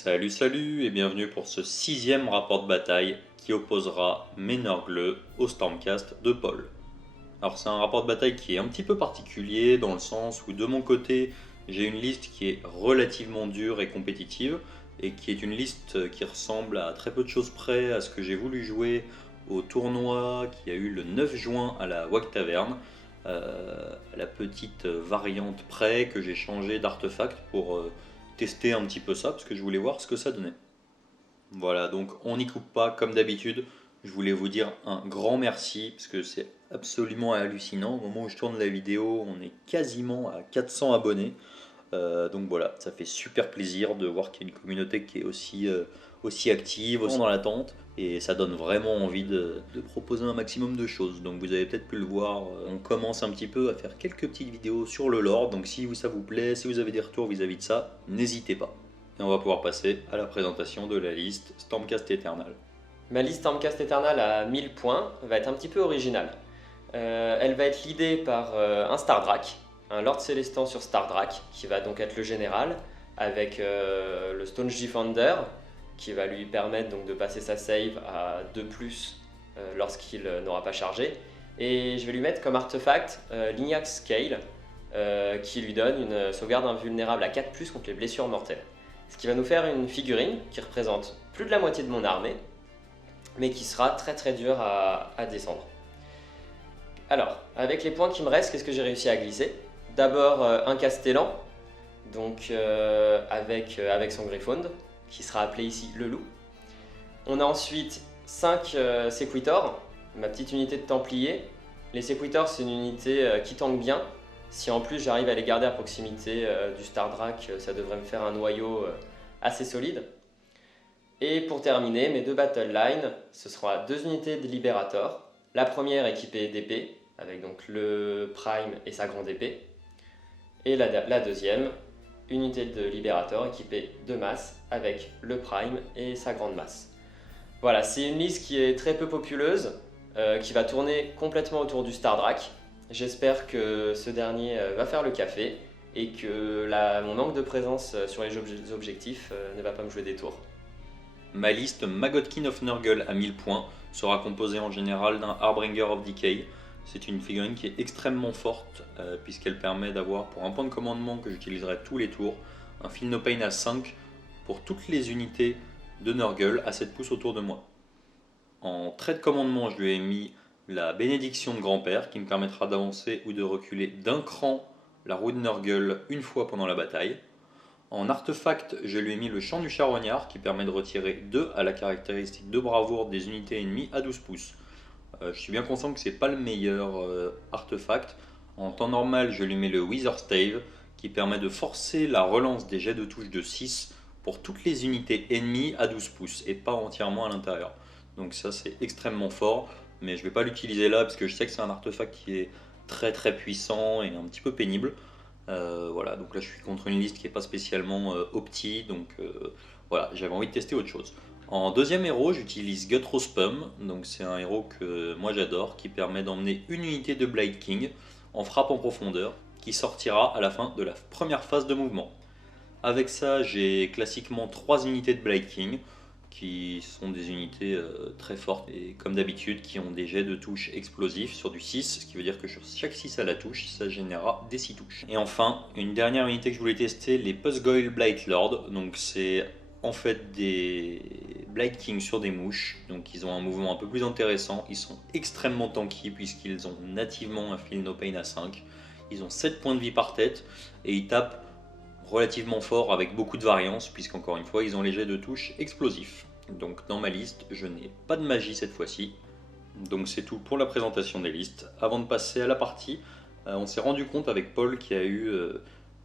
Salut et bienvenue pour ce 6e rapport de bataille qui opposera Menorgle au Stormcast de Paul. Alors c'est un rapport de bataille qui est un petit peu particulier dans le sens où de mon côté j'ai une liste qui est relativement dure et compétitive et qui est une liste qui ressemble à très peu de choses près à ce que j'ai voulu jouer au tournoi qui a eu le 9 juin à la WAG Taverne. La petite variante près que j'ai changé d'artefact pour tester un petit peu ça parce que je voulais voir ce que ça donnait. Voilà, donc on n'y coupe pas comme d'habitude. Je voulais vous dire un grand merci parce que c'est absolument hallucinant. Au moment où je tourne la vidéo, on est quasiment à 400 abonnés. Donc voilà, ça fait super plaisir de voir qu'il y a une communauté qui est aussi active, aussi dans l'attente. Et ça donne vraiment envie de proposer un maximum de choses. Donc vous avez peut-être pu le voir, on commence un petit peu à faire quelques petites vidéos sur le lore. Donc si ça vous plaît, si vous avez des retours vis-à-vis de ça, n'hésitez pas. Et on va pouvoir passer à la présentation de la liste Stormcast Eternal. Ma liste Stormcast Eternal à 1000 points va être un petit peu originale. Elle va être leadée par un Stardrak, un Lord Célestant sur Stardrak, qui va donc être le général, avec le Staunch Defender, qui va lui permettre donc de passer sa save à 2+, lorsqu'il n'aura pas chargé. Et je vais lui mettre comme artefact Lignac Scale, qui lui donne une sauvegarde invulnérable à 4+, contre les blessures mortelles. Ce qui va nous faire une figurine qui représente plus de la moitié de mon armée, mais qui sera très dur à descendre. Alors, avec les points qui me restent, qu'est-ce que j'ai réussi à glisser? D'abord un Castellan, donc avec son Gryphonde, qui sera appelé ici le loup. On a ensuite 5 Sequitors, ma petite unité de Templier. Les Sequitors, c'est une unité qui tank bien. Si en plus j'arrive à les garder à proximité du Stardrak, ça devrait me faire un noyau assez solide. Et pour terminer, mes 2 battle lines, ce sera 2 unités de Liberator. La première équipée d'épée, avec donc le Prime et sa grande épée. Et la deuxième, unité de Liberator équipée de masse, avec le Prime et sa grande masse. Voilà, c'est une liste qui est très peu populeuse, qui va tourner complètement autour du Stardrak. J'espère que ce dernier va faire le café et que mon manque de présence sur les objectifs ne va pas me jouer des tours. Ma liste Maggotkin of Nurgle à 1000 points sera composée en général d'un Harbinger of Decay. C'est une figurine qui est extrêmement forte puisqu'elle permet d'avoir pour un point de commandement que j'utiliserai tous les tours un Feel No Pain à 5 pour toutes les unités de Nurgle à 7 pouces autour de moi. En trait de commandement, je lui ai mis la bénédiction de grand-père qui me permettra d'avancer ou de reculer d'un cran la roue de Nurgle une fois pendant la bataille. En artefact, je lui ai mis le chant du charognard qui permet de retirer 2 à la caractéristique de bravoure des unités ennemies à 12 pouces. Je suis bien conscient que c'est pas le meilleur artefact. En temps normal, je lui mets le Wither Stave qui permet de forcer la relance des jets de touche de 6 pour toutes les unités ennemies à 12 pouces et pas entièrement à l'intérieur. Donc ça c'est extrêmement fort, mais je ne vais pas l'utiliser là parce que je sais que c'est un artefact qui est très puissant et un petit peu pénible. Voilà, donc là je suis contre une liste qui n'est pas spécialement opti, donc voilà, j'avais envie de tester autre chose. En deuxième héros, j'utilise Gutrospum, donc c'est un héros que moi j'adore, qui permet d'emmener une unité de Blade King en frappe en profondeur, qui sortira à la fin de la première phase de mouvement. Avec ça, j'ai classiquement 3 unités de Blade King, qui sont des unités très fortes et comme d'habitude qui ont des jets de touche explosifs sur du 6, ce qui veut dire que sur chaque 6 à la touche, ça générera des 6 touches. Et enfin, une dernière unité que je voulais tester, les Puzzgoyle Blight Lord, donc c'est en fait des Blight King sur des mouches, donc ils ont un mouvement un peu plus intéressant, ils sont extrêmement tanky puisqu'ils ont nativement un Feel No Pain à 5, ils ont 7 points de vie par tête et ils tapent relativement fort avec beaucoup de variance puisqu'encore une fois ils ont les jets de touche explosifs. Donc dans ma liste je n'ai pas de magie cette fois-ci. Donc c'est tout pour la présentation des listes. Avant de passer à la partie, on s'est rendu compte avec Paul qu'il y a eu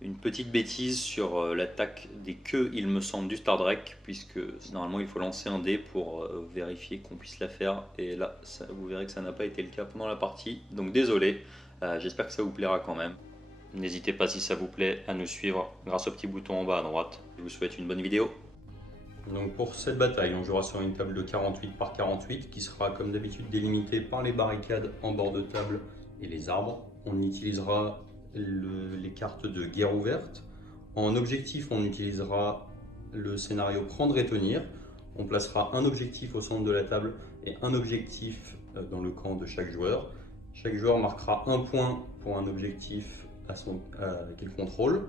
une petite bêtise sur l'attaque des queues il me semble du Stardrak, puisque normalement il faut lancer un dé pour vérifier qu'on puisse la faire et là vous verrez que ça n'a pas été le cas pendant la partie, donc désolé, j'espère que ça vous plaira quand même. N'hésitez pas si ça vous plaît à nous suivre grâce au petit bouton en bas à droite. Je vous souhaite une bonne vidéo. Donc pour cette bataille, on jouera sur une table de 48 par 48 qui sera comme d'habitude délimitée par les barricades en bord de table et les arbres. On utilisera les cartes de guerre ouverte. En objectif, on utilisera le scénario prendre et tenir. On placera un objectif au centre de la table et un objectif dans le camp de chaque joueur. Chaque joueur marquera un point pour un objectif qu'il contrôle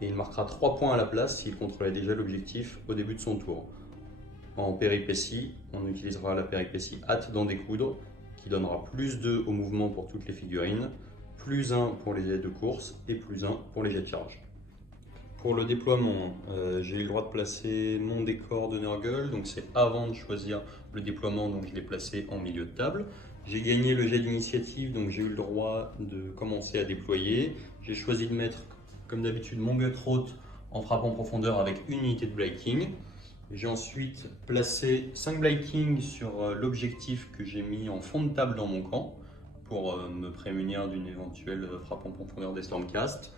et il marquera 3 points à la place s'il contrôlait déjà l'objectif au début de son tour. En péripétie, on utilisera la péripétie hâte d'en découdre qui donnera plus 2 au mouvement pour toutes les figurines, plus 1 pour les jets de course et plus 1 pour les jets de charge. Pour le déploiement, j'ai eu le droit de placer mon décor de Nurgle, donc c'est avant de choisir le déploiement, donc je l'ai placé en milieu de table. J'ai gagné le jet d'initiative, donc j'ai eu le droit de commencer à déployer. J'ai choisi de mettre, comme d'habitude, mon Gutroth en frappe en profondeur avec une unité de Blight King. J'ai ensuite placé 5 Blight King sur l'objectif que j'ai mis en fond de table dans mon camp pour me prémunir d'une éventuelle frappe en profondeur des Stormcast.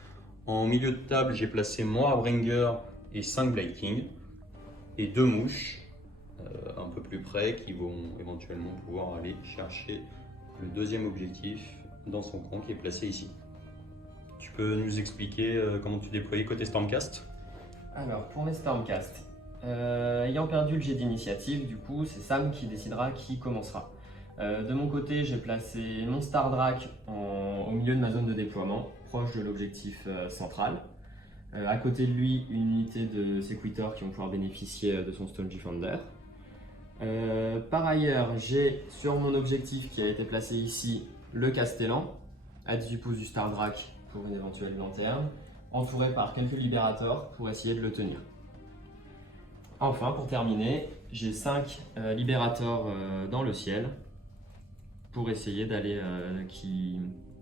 En milieu de table, j'ai placé mon Harbinger et 5 Blight King et 2 mouches un peu plus près qui vont éventuellement pouvoir aller chercher le deuxième objectif dans son camp qui est placé ici. Tu peux nous expliquer comment tu déployais côté Stormcast? Alors pour mes Stormcast, ayant perdu le jet d'initiative, du coup c'est Sam qui décidera qui commencera. De mon côté, j'ai placé mon Stardrak au milieu de ma zone de déploiement, proche de l'objectif central. À côté de lui, une unité de Sequitor qui vont pouvoir bénéficier de son Stone Defender. Par ailleurs, j'ai sur mon objectif qui a été placé ici le Castellan, à 18 pouces du Stardrak pour une éventuelle lanterne, entouré par quelques libérators pour essayer de le tenir. Enfin, pour terminer, j'ai 5 libérators dans le ciel pour essayer d'aller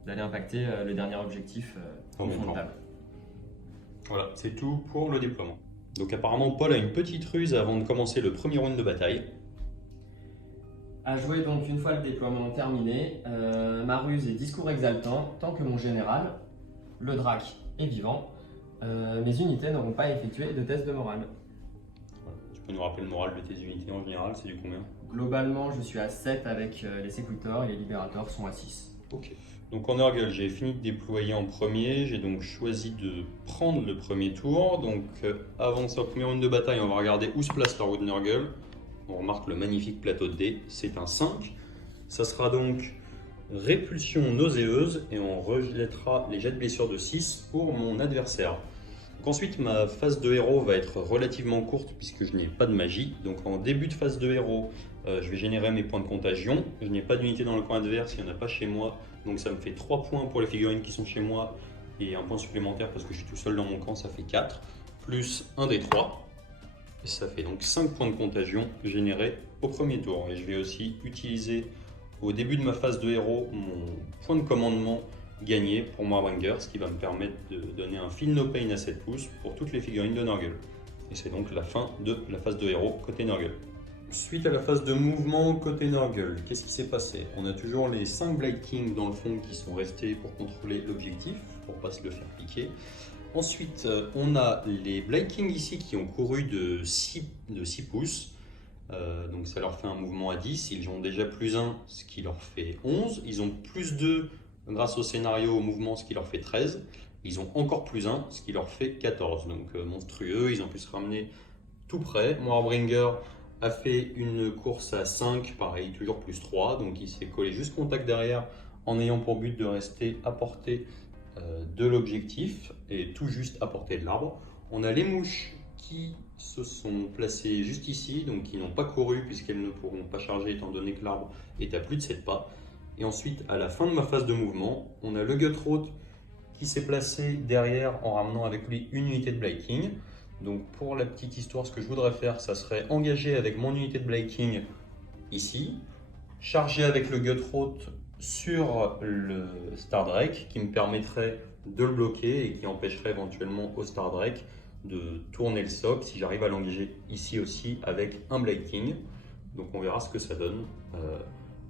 impacter le dernier objectif au fond de table. Voilà, c'est tout pour le déploiement. Donc apparemment Paul a une petite ruse avant de commencer le premier round de bataille. À jouer donc une fois le déploiement terminé, ma ruse est discours exaltant. Tant que mon général, le Drac, est vivant, mes unités n'auront pas effectué de test de morale. Voilà. Tu peux nous rappeler le moral de tes unités en général, c'est du combien? Globalement, je suis à 7 avec les Sequitors et les Libérators sont à 6. Ok. Donc en Nurgle, j'ai fini de déployer en premier, j'ai donc choisi de prendre le premier tour. Donc avant ce premier round de bataille, on va regarder où se place la roue de Nurgle. On remarque le magnifique plateau de dés, c'est un 5. Ça sera donc répulsion nauséeuse et on rejettera les jets de blessure de 6 pour mon adversaire. Donc ensuite, ma phase de héros va être relativement courte puisque je n'ai pas de magie. Donc en début de phase de héros, je vais générer mes points de contagion. Je n'ai pas d'unité dans le coin adverse, il n'y en a pas chez moi. Donc ça me fait 3 points pour les figurines qui sont chez moi et un point supplémentaire parce que je suis tout seul dans mon camp, ça fait 4. Plus 1 des 3. Et ça fait donc 5 points de contagion générés au premier tour. Et je vais aussi utiliser au début de ma phase de héros mon point de commandement gagné pour mon Harbinger, ce qui va me permettre de donner un Feel No Pain à 7 pouces pour toutes les figurines de Nurgle. Et c'est donc la fin de la phase de héros côté Nurgle. Suite à la phase de mouvement côté Nurgle, qu'est-ce qui s'est passé? On a toujours les 5 Blight King dans le fond qui sont restés pour contrôler l'objectif, pour ne pas se le faire piquer. Ensuite, on a les Blight King ici qui ont couru de 6 pouces. Donc ça leur fait un mouvement à 10. Ils ont déjà plus 1, ce qui leur fait 11. Ils ont plus 2 grâce au scénario au mouvement, ce qui leur fait 13. Ils ont encore plus 1, ce qui leur fait 14. Donc monstrueux, ils ont pu se ramener tout près. Mon Harbinger a fait une course à 5, pareil, toujours plus 3. Donc il s'est collé juste contact derrière en ayant pour but de rester à portée de l'objectif et tout juste à portée de l'arbre. On a les mouches qui se sont placées juste ici, donc qui n'ont pas couru puisqu'elles ne pourront pas charger étant donné que l'arbre est à plus de 7 pas. Et ensuite, à la fin de ma phase de mouvement, on a le Gutroth qui s'est placé derrière en ramenant avec lui une unité de Blight King. Donc pour la petite histoire, ce que je voudrais faire, ça serait engager avec mon unité de Blight King ici, charger avec le Gutroth sur le Stardrake qui me permettrait de le bloquer et qui empêcherait éventuellement au Stardrake de tourner le soc si j'arrive à l'engager ici aussi avec un Blight King. Donc on verra ce que ça donne,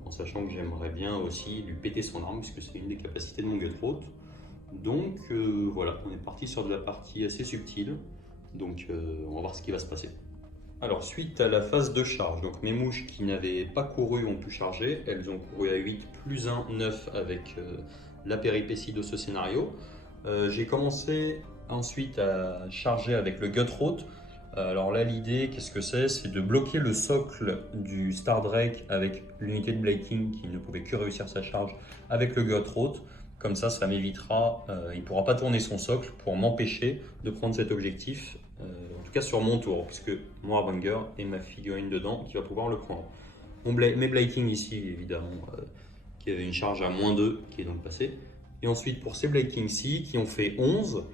en sachant que j'aimerais bien aussi lui péter son arme puisque c'est une des capacités de mon Gutroth. Donc voilà, on est parti sur de la partie assez subtile, donc on va voir ce qui va se passer. Alors suite à la phase de charge, donc mes mouches qui n'avaient pas couru ont pu charger, elles ont couru à 8 plus 1, 9 avec la péripétie de ce scénario. J'ai commencé ensuite à charger avec le Gutroth Alors là, l'idée, qu'est-ce que c'est? C'est de bloquer le socle du Star Drake avec l'unité de Blade King qui ne pouvait que réussir sa charge avec le Gutthroat. Comme ça m'évitera, il ne pourra pas tourner son socle pour m'empêcher de prendre cet objectif, en tout cas sur mon tour, puisque mon Harbinger et ma figurine dedans qui va pouvoir le prendre. Mes Blade King ici, évidemment, qui avait une charge à -2, qui est donc passée. Et ensuite, pour ces Blade King-ci, qui ont fait 11,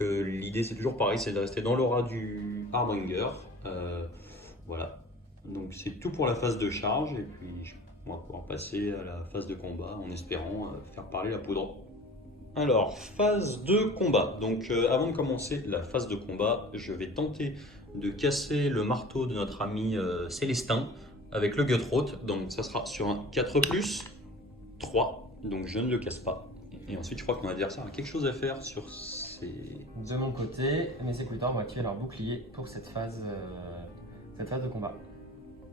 l'idée c'est toujours pareil, c'est de rester dans l'aura du Harbinger. Voilà, donc c'est tout pour la phase de charge, et puis on va pouvoir passer à la phase de combat en espérant faire parler la poudre. Alors, phase de combat. Donc avant de commencer la phase de combat, je vais tenter de casser le marteau de notre ami Célestin avec le Gutthroat. Donc ça sera sur un 4+, 3, donc je ne le casse pas. Et ensuite, je crois que mon adversaire a quelque chose à faire sur ces... De mon côté, mes écouteurs vont activer leur bouclier pour cette phase de combat.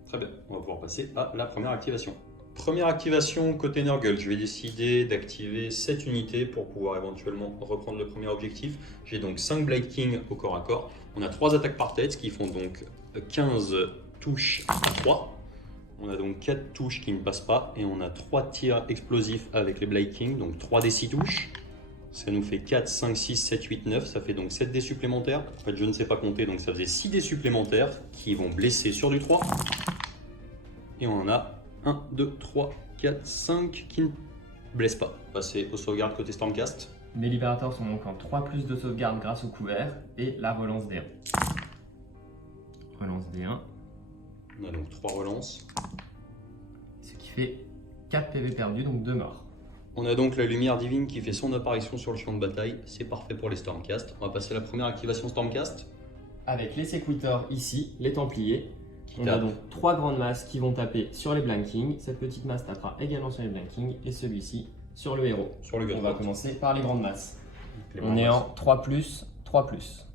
Très bien, on va pouvoir passer à la première activation. Première activation côté Nurgle, je vais décider d'activer cette unité pour pouvoir éventuellement reprendre le premier objectif. J'ai donc 5 Blade King au corps à corps. On a 3 attaques par tête, ce qui font donc 15 touches à 3. On a donc 4 touches qui ne passent pas et on a 3 tirs explosifs avec les Blade King, donc 3 des 6 touches. Ça nous fait 4, 5, 6, 7, 8, 9, ça fait donc 7 dés supplémentaires. En fait, je ne sais pas compter, donc ça faisait 6 dés supplémentaires qui vont blesser sur du 3. Et on en a 1, 2, 3, 4, 5 qui ne blessent pas. Passer aux sauvegardes côté Stormcast. Mes libérateurs sont donc en 3+ de sauvegarde grâce au couvert et la relance D1. Relance D1. On a donc 3 relances. Ce qui fait 4 PV perdus, donc 2 morts. On a donc la lumière divine qui fait son apparition sur le champ de bataille. C'est parfait pour les Stormcast. On va passer à la première activation Stormcast. Avec les Sequitors ici, les Templiers, on a tape. donc 3 grandes masses qui vont taper sur les Blind Kings. Cette petite masse tapera également sur les Blind Kings et celui-ci sur le héros. Sur le On va Gutthroat. commencer par les grandes masses. Les On grandes est masses. en 3+, 3+.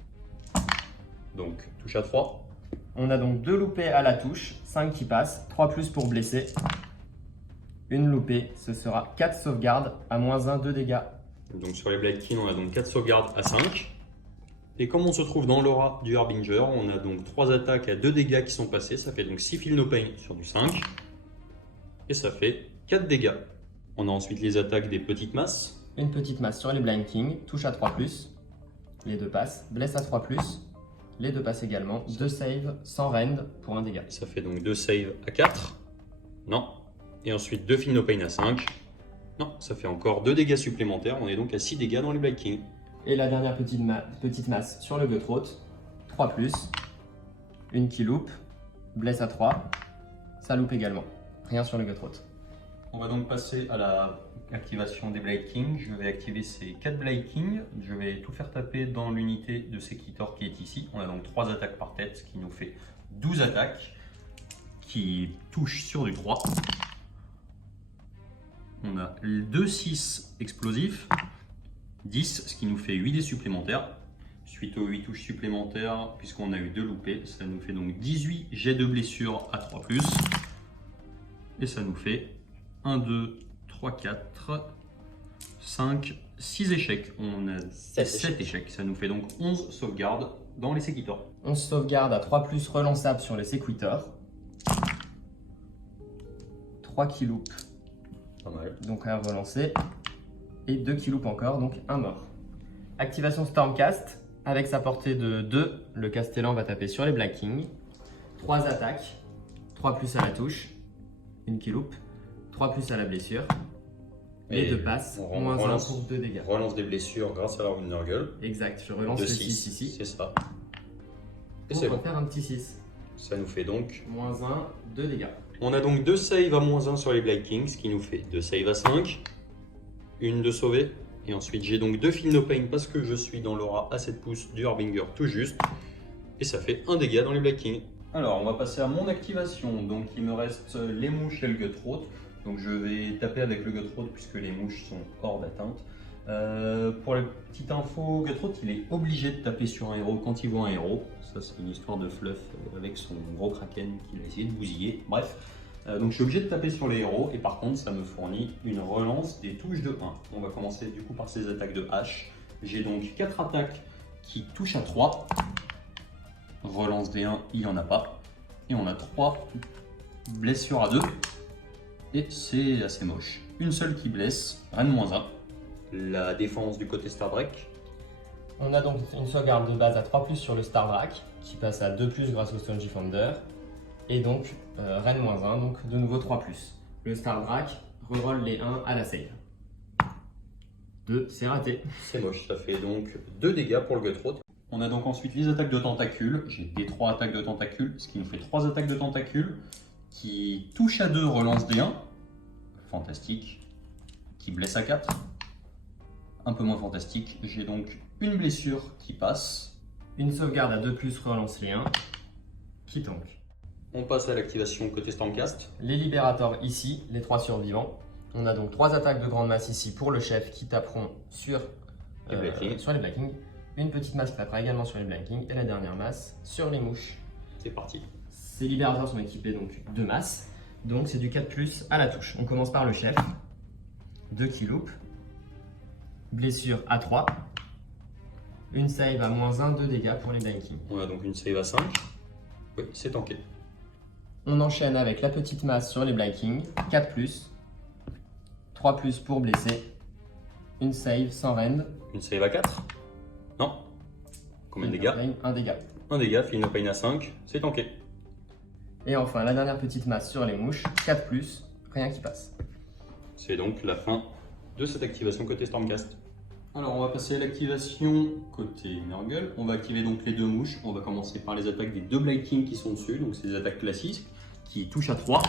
Donc, touche à 3. On a donc 2 loupés à la touche, 5 qui passent, 3+ pour blesser. Une loupée, ce sera 4 sauvegardes à -1, 2 dégâts. Donc sur les Blade King, on a donc 4 sauvegardes à 5. Et comme on se trouve dans l'aura du Harbinger, on a donc 3 attaques à 2 dégâts qui sont passés. Ça fait donc 6 Feel No Pain sur du 5. Et ça fait 4 dégâts. On a ensuite les attaques des petites masses. Une petite masse sur les Blind Kings, touche à 3+. Les 2 passent, blesse à 3+. Les 2 passent également, 2 saves sans rend pour 1 dégât. Ça fait donc 2 saves à 4. Non. Et ensuite 2 Feel No Pain à 5. Non, ça fait encore 2 dégâts supplémentaires. On est donc à 6 dégâts dans les Blade King. Et la dernière petite masse sur le Gutthroat, 3+. Une qui loupe, blesse à 3. Ça loupe également, rien sur le Gutthroat. On va donc passer à l'activation des Blade King. Je vais activer ces 4 Blade King. Je vais tout faire taper dans l'unité de Sequitor qui est ici. On a donc 3 attaques par tête, ce qui nous fait 12 attaques qui touchent sur du 3. On a 2 6 explosifs, 10, ce qui nous fait 8 dés supplémentaires. Suite aux 8 touches supplémentaires, puisqu'on a eu 2 loupés, ça nous fait donc 18 jets de blessure à 3+. Et ça nous fait 1, 2, 3, 4, 5, 6 échecs. On a 7 échecs. Ça nous fait donc 11 sauvegardes dans les Sequitors. 11 sauvegardes à 3+ relançables sur les Sequitors. 3 qui loupent, Pas mal. donc à relancer. Et 2 qui loupent encore, donc 1 mort. Activation Stormcast. Avec sa portée de 2, le Castellan va taper sur les Black Kings. 3 attaques, 3+ à la touche, une qui loupe, 3+ à la blessure. Les 2 passent, -1 pour 2 dégâts. Relance des blessures grâce à la rune Nurgle. Exact, je relance De le 6 6 ici. c'est ça. Et On c'est va bon. faire un petit 6. Ça nous fait donc... -1, 2 dégâts. On a donc 2 saves à -1 sur les Blade Kings, ce qui nous fait 2 saves à 5. Une de sauvée. Et ensuite j'ai donc 2 Feel No Pain parce que je suis dans l'aura à 7 pouces du Harbinger tout juste. Et ça fait 1 dégât dans les Blade Kings. Alors on va passer à mon activation. Donc il me reste les mouches et le Gutthroat. Donc je vais taper avec le Gutthroat puisque les mouches sont hors d'atteinte. Pour la petite info, Gutthroat il est obligé de taper sur un héros quand il voit un héros. Ça c'est une histoire de fluff avec son gros kraken qu'il a essayé de bousiller. Bref, donc je suis obligé de taper sur les héros et par contre ça me fournit une relance des touches de 1. On va commencer du coup par ces attaques de hache. J'ai donc 4 attaques qui touchent à 3. relance D1, il n'y en a pas. Et on a 3 blessures à 2. Et c'est assez moche. Une seule qui blesse, Reine -1. La défense du côté Stardrak. On a donc une sauvegarde de base à 3+, sur le Stardrak, qui passe à 2+, grâce au Stongy Founder. Et donc, Reine -1, donc de nouveau 3+. Le Stardrak reroll les 1 à la save. 2, c'est raté. C'est moche, ça fait donc 2 dégâts pour le Gutthroat. On a donc ensuite les attaques de tentacules. J'ai des 3 attaques de tentacules, ce qui nous fait 3 attaques de tentacules qui touche à 2, relance D1. Fantastique. Qui blesse à 4. Un peu moins fantastique. J'ai donc une blessure qui passe. Une sauvegarde à 2+, relance les 1, qui tank. On passe à l'activation côté Stormcast. Les libérateurs ici, les 3 survivants. On a donc 3 attaques de grande masse ici pour le chef qui taperont sur Les Black Kings. sur les Black Kings. Une petite masse qui tapera également sur les Black Kings. Et la dernière masse sur les mouches. C'est parti. Ces libérateurs sont équipés donc de masses. Donc c'est du 4+ à la touche. On commence par le chef. 2 qui loupe. Blessure à 3. Une save à -1, 2 dégâts pour les Black Kings. On a donc une save à 5. Oui, c'est tanké. On enchaîne avec la petite masse sur les Black Kings. 4+. 3+ pour blesser. Une save sans rend. Une save à 4. Non. Combien de dégâts? Un dégât. Un dégât, Feel No Pain à 5. C'est tanké. Et enfin, la dernière petite masse sur les mouches. 4+, rien qui passe. C'est donc la fin de cette activation côté Stormcast. Alors on va passer à l'activation côté Nurgle. On va activer donc les 2 mouches. On va commencer par les attaques des 2 Blight Kings qui sont dessus. Donc c'est des attaques classiques qui touchent à 3.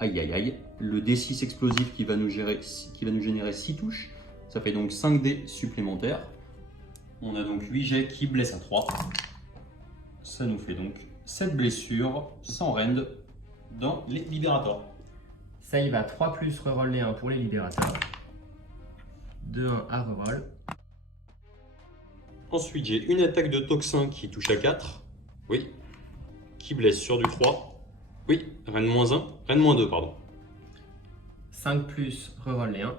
Aïe aïe aïe. Le D6 explosif qui va nous générer 6 touches. Ça fait donc 5 dés supplémentaires. On a donc 8 jets qui blessent à 3. Ça nous fait donc 7 blessures sans rend dans les libérateurs. Save à 3+, reroll les 1 pour les libérateurs. 2-1 à reroll. Ensuite, j'ai une attaque de Toxin qui touche à 4. Oui. Qui blesse sur du 3. Oui. Reine -1. Reine -2, pardon. 5+, reroll les 1.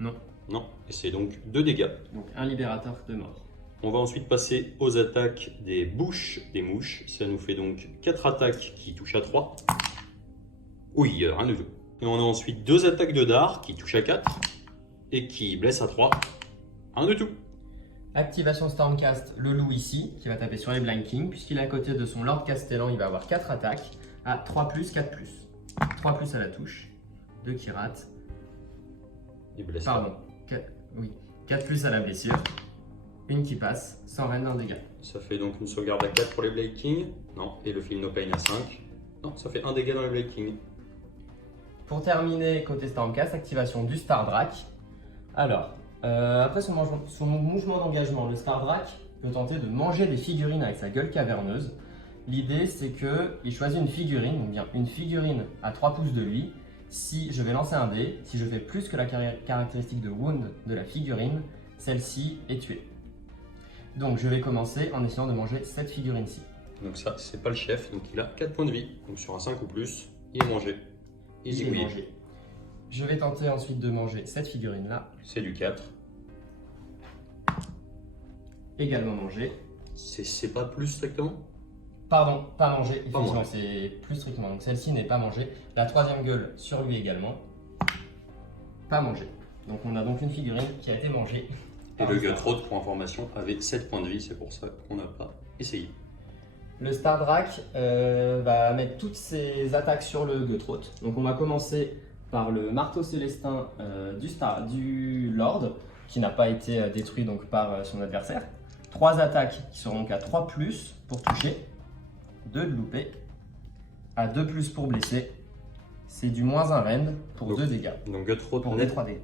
Non. Non. Et c'est donc 2 dégâts. Donc un libérateur de mort. On va ensuite passer aux attaques des bouches des mouches. Ça nous fait donc 4 attaques qui touchent à 3. Oui, rien du tout. Et on a ensuite 2 attaques de dard qui touchent à 4 et qui blessent à 3. Rien du tout. Activation Stormcast, le loup ici, qui va taper sur les Blind Kings, puisqu'il est à côté de son Lord Castellan, il va avoir 4 attaques à 3+, 4+. 3+ à la touche, 2 qui ratent. Il blesse. Pardon, 4+ à la blessure, une qui passe, sans rend d'un dégât. Ça fait donc une sauvegarde à 4 pour les Blade Kings. Non. Et le Feel No Pain à 5. Non, ça fait 1 dégât dans les Blade Kings. Pour terminer, côté Stormcast, activation du Stardrak. Alors, après son mouvement d'engagement, le Stardrak peut tenter de manger des figurines avec sa gueule caverneuse. L'idée, c'est qu'il choisit une figurine, donc bien une figurine à 3 pouces de lui. Si je vais lancer un dé, si je fais plus que la caractéristique de wound de la figurine, celle-ci est tuée. Donc je vais commencer en essayant de manger cette figurine-ci. Donc ça, c'est pas le chef, donc il a 4 points de vie. Donc sur un 5 ou plus, il est mangé. Il est mangé. Je vais tenter ensuite de manger cette figurine-là. C'est du 4. Également mangé. C'est pas plus strictement? Pardon, pas mangé. Pas Effectivement, mangé. c'est plus strictement. Donc celle-ci n'est pas mangée. La troisième gueule sur lui également. Pas mangé. Donc on a donc une figurine qui a été mangée. Et le Gutthroat, pour information, avait 7 points de vie, c'est pour ça qu'on n'a pas essayé. Le Stardrak va mettre toutes ses attaques sur le Gutthroat. Donc on va commencer par le marteau célestin du Lord, qui n'a pas été détruit donc par son adversaire. 3 attaques qui seront donc à 3+ pour toucher, 2 de louper, à 2+ pour blesser. C'est du -1 rend pour Donc, 2 dégâts. Donc Gutthroat, Pour les 3 dégâts.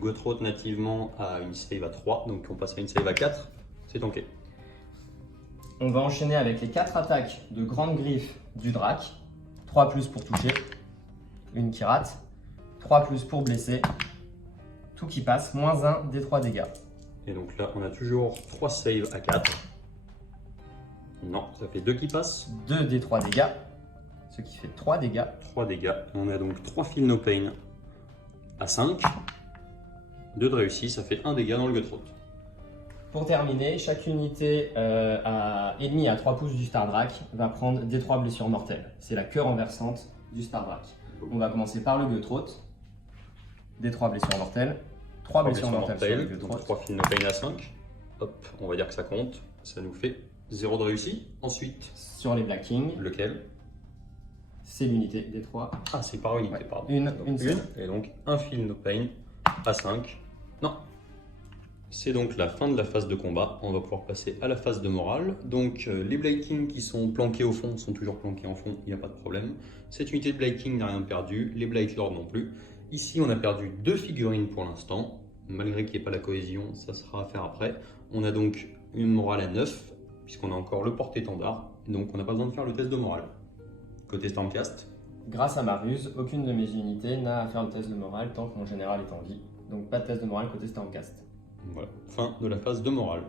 Gutthroat nativement a une save à 3, donc on passe à une save à 4, c'est tanké. On va enchaîner avec les 4 attaques de grande griffe du Drac. 3+ pour toucher, une qui rate, 3+ pour blesser, tout qui passe, -1 des 3 dégâts. Et donc là, on a toujours 3 saves à 4. Non, ça fait 2 qui passent. 2 des 3 dégâts, ce qui fait 3 dégâts. 3 dégâts. On a donc 3 Feel No Pain à 5. 2 de réussi, ça fait 1 dégât dans le Gutthroat. Pour terminer, chaque unité ennemie à 3 pouces du Stardrak va prendre D3 blessures mortelles. C'est la queue renversante du Stardrak. On va commencer par le Gueuthroat. D3 blessures mortelles. 3 blessures mortelles sur le Gueuthroat. 3 Feel No Pain à 5. Hop, on va dire que ça compte. Ça nous fait 0 de réussi. Ensuite, sur les Black King, lequel? c'est l'unité D3. Ah, c'est par unité, Ouais. pardon. Une seule. Et donc, un Feel No Pain à 5. Non. C'est donc la fin de la phase de combat. On va pouvoir passer à la phase de morale. Donc, les Blade King qui sont planqués au fond sont toujours planqués en fond, il n'y a pas de problème. Cette unité de Blade King n'a rien perdu, les Blade Lords non plus. Ici, on a perdu 2 figurines pour l'instant. Malgré qu'il n'y ait pas la cohésion, ça sera à faire après. On a donc une morale à 9, puisqu'on a encore le porte-étendard. Donc, on n'a pas besoin de faire le test de morale. Côté Stormcast, Grâce à ma ruse, aucune de mes unités n'a à faire le test de morale tant que mon général est en vie. Donc pas de test de morale côté Stormcast. voilà, fin de la phase de morale.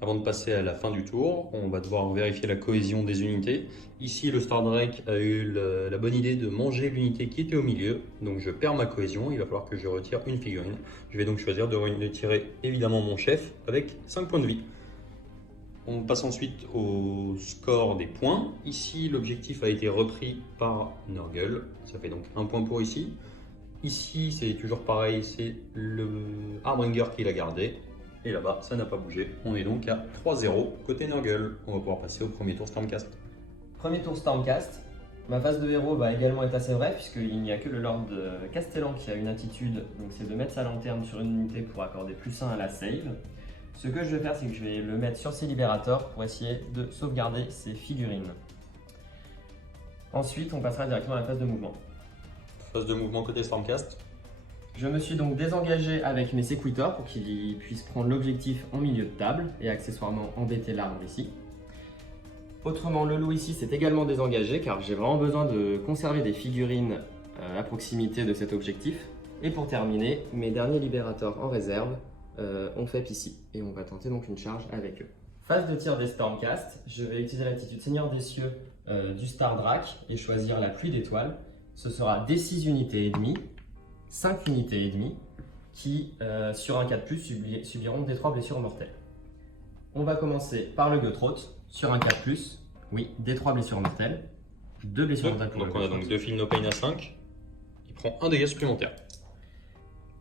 Avant de passer à la fin du tour, on va devoir vérifier la cohésion des unités. Ici, le Stardrake a eu la bonne idée de manger l'unité qui était au milieu. Donc je perds ma cohésion, il va falloir que je retire une figurine. Je vais donc choisir de retirer évidemment mon chef avec 5 points de vie. On passe ensuite au score des points. Ici, l'objectif a été repris par Nurgle. Ça fait donc 1 point pour ici. Ici, c'est toujours pareil, c'est le Harbinger qui l'a gardé. Et là-bas, ça n'a pas bougé. On est donc à 3-0 côté Nurgle. On va pouvoir passer au premier tour Stormcast. Premier tour Stormcast. Ma phase de héros va également être assez vraie puisqu'il n'y a que le Lord Castellan qui a une attitude, donc c'est de mettre sa lanterne sur une unité pour accorder +1 à la save. Ce que je vais faire, c'est que je vais le mettre sur ses libérateurs pour essayer de sauvegarder ses figurines. Ensuite, on passera directement à la phase de mouvement. Phase de mouvement côté Stormcast. Je me suis donc désengagé avec mes séquiteurs pour qu'ils puissent prendre l'objectif en milieu de table et accessoirement embêter l'arbre ici. Autrement, le loup ici s'est également désengagé car j'ai vraiment besoin de conserver des figurines à proximité de cet objectif. Et pour terminer, mes derniers libérateurs en réserve ont fait ici et on va tenter donc une charge avec eux. Phase de tir des Stormcast, je vais utiliser l'attitude Seigneur des cieux du Stardrak et choisir la pluie d'étoiles. Ce sera des 6 unités et demie, 5 unités et demie qui, sur un 4+, subiront des 3 blessures mortelles. On va commencer par le Gueuthroat, sur un 4+, oui, des 3 blessures mortelles, 2 blessures mortelles pour donc le on a Gueuthroat. donc 2 Feel No Pain à 5. Il prend un dégât supplémentaire.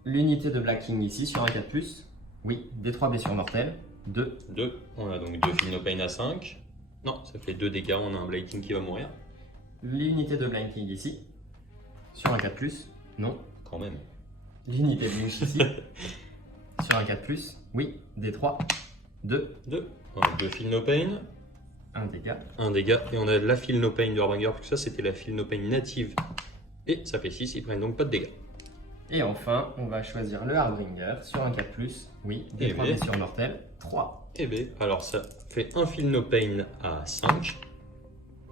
L'unité de Black King ici, sur un 4+, oui, des 3 blessures mortelles, 2. 2. On a donc 2 Feel No Pain à 5. Non, ça fait 2 dégâts, on a un Blade King qui va mourir. L'unité de Blind King ici, sur un 4+, non. Quand même. L'unité de Lynch ici, sur un 4+, oui, des 3, 2, 2. On a 2 Feel No Pain. 1 dégât. Un dégât. Et on a la Feel No Pain de Harbinger, parce que ça c'était la Feel No Pain native. Et ça fait 6, ils prennent donc pas de dégâts. Et enfin, on va choisir le Harbinger sur un 4+, oui, des 3 blessures mortelles, 3. Et B, alors ça fait un Feel No Pain à 5.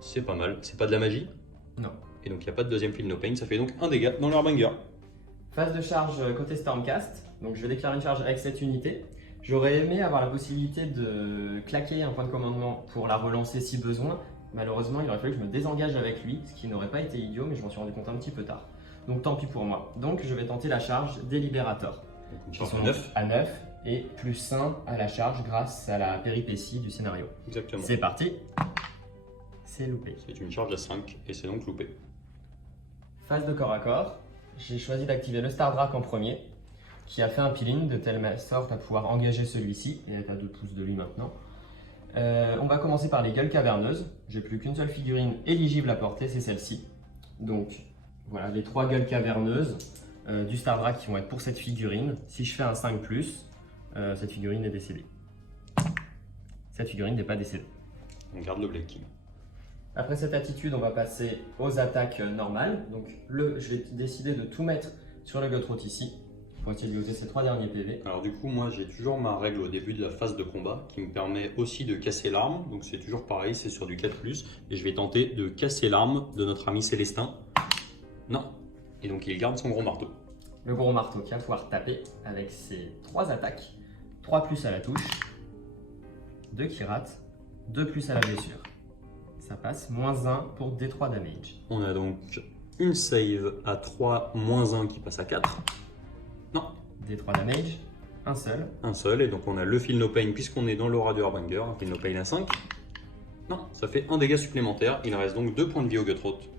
C'est pas mal. C'est pas de la magie. Non. Et donc il n'y a pas de deuxième Feel No Pain, ça fait donc un dégât dans le Harbinger. Phase de charge côté Stormcast, donc je vais déclarer une charge avec cette unité. J'aurais aimé avoir la possibilité de claquer un point de commandement pour la relancer si besoin. Malheureusement, il aurait fallu que je me désengage avec lui, ce qui n'aurait pas été idiot, mais je m'en suis rendu compte un petit peu tard. Donc tant pis pour moi. Donc je vais tenter la charge des libérateurs. Donc, Qui sont 9. à 9 et +1 à la charge grâce à la péripétie du scénario. Exactement. C'est parti. C'est loupé. C'est une charge à 5 et c'est donc loupé. Phase de corps à corps. J'ai choisi d'activer le Stardrak en premier, qui a fait un peeling de telle sorte à pouvoir engager celui-ci. Il est à 2 pouces de lui maintenant. On va commencer par les gueules caverneuses. J'ai plus qu'une seule figurine éligible à porter, c'est celle-ci. Donc voilà les 3 gueules caverneuses du Stardrak qui vont être pour cette figurine. Si je fais un 5+, cette figurine est décédée. Cette figurine n'est pas décédée. On garde le Blade King. Après cette attitude, on va passer aux attaques normales. Donc je vais décider de tout mettre sur le Gueuthroat ici, pour essayer de user ces 3 derniers PV. Alors du coup, moi j'ai toujours ma règle au début de la phase de combat qui me permet aussi de casser l'arme. Donc c'est toujours pareil, c'est sur du 4+. Et je vais tenter de casser l'arme de notre ami Célestin. Non. Et donc il garde son gros marteau. Le gros marteau qui va pouvoir taper avec ses 3 attaques. 3+ à la touche, 2 qui ratent, 2+ à la blessure. Ça passe, -1 pour D3 damage. On a donc une save à 3, -1 qui passe à 4. Non. D3 damage, Un seul. Un seul, et donc on a le Feel No Pain puisqu'on est dans l'aura du Harbinger, un Feel No Pain à 5. Non, ça fait un dégât supplémentaire, il reste donc 2 points de vie au Gutroth.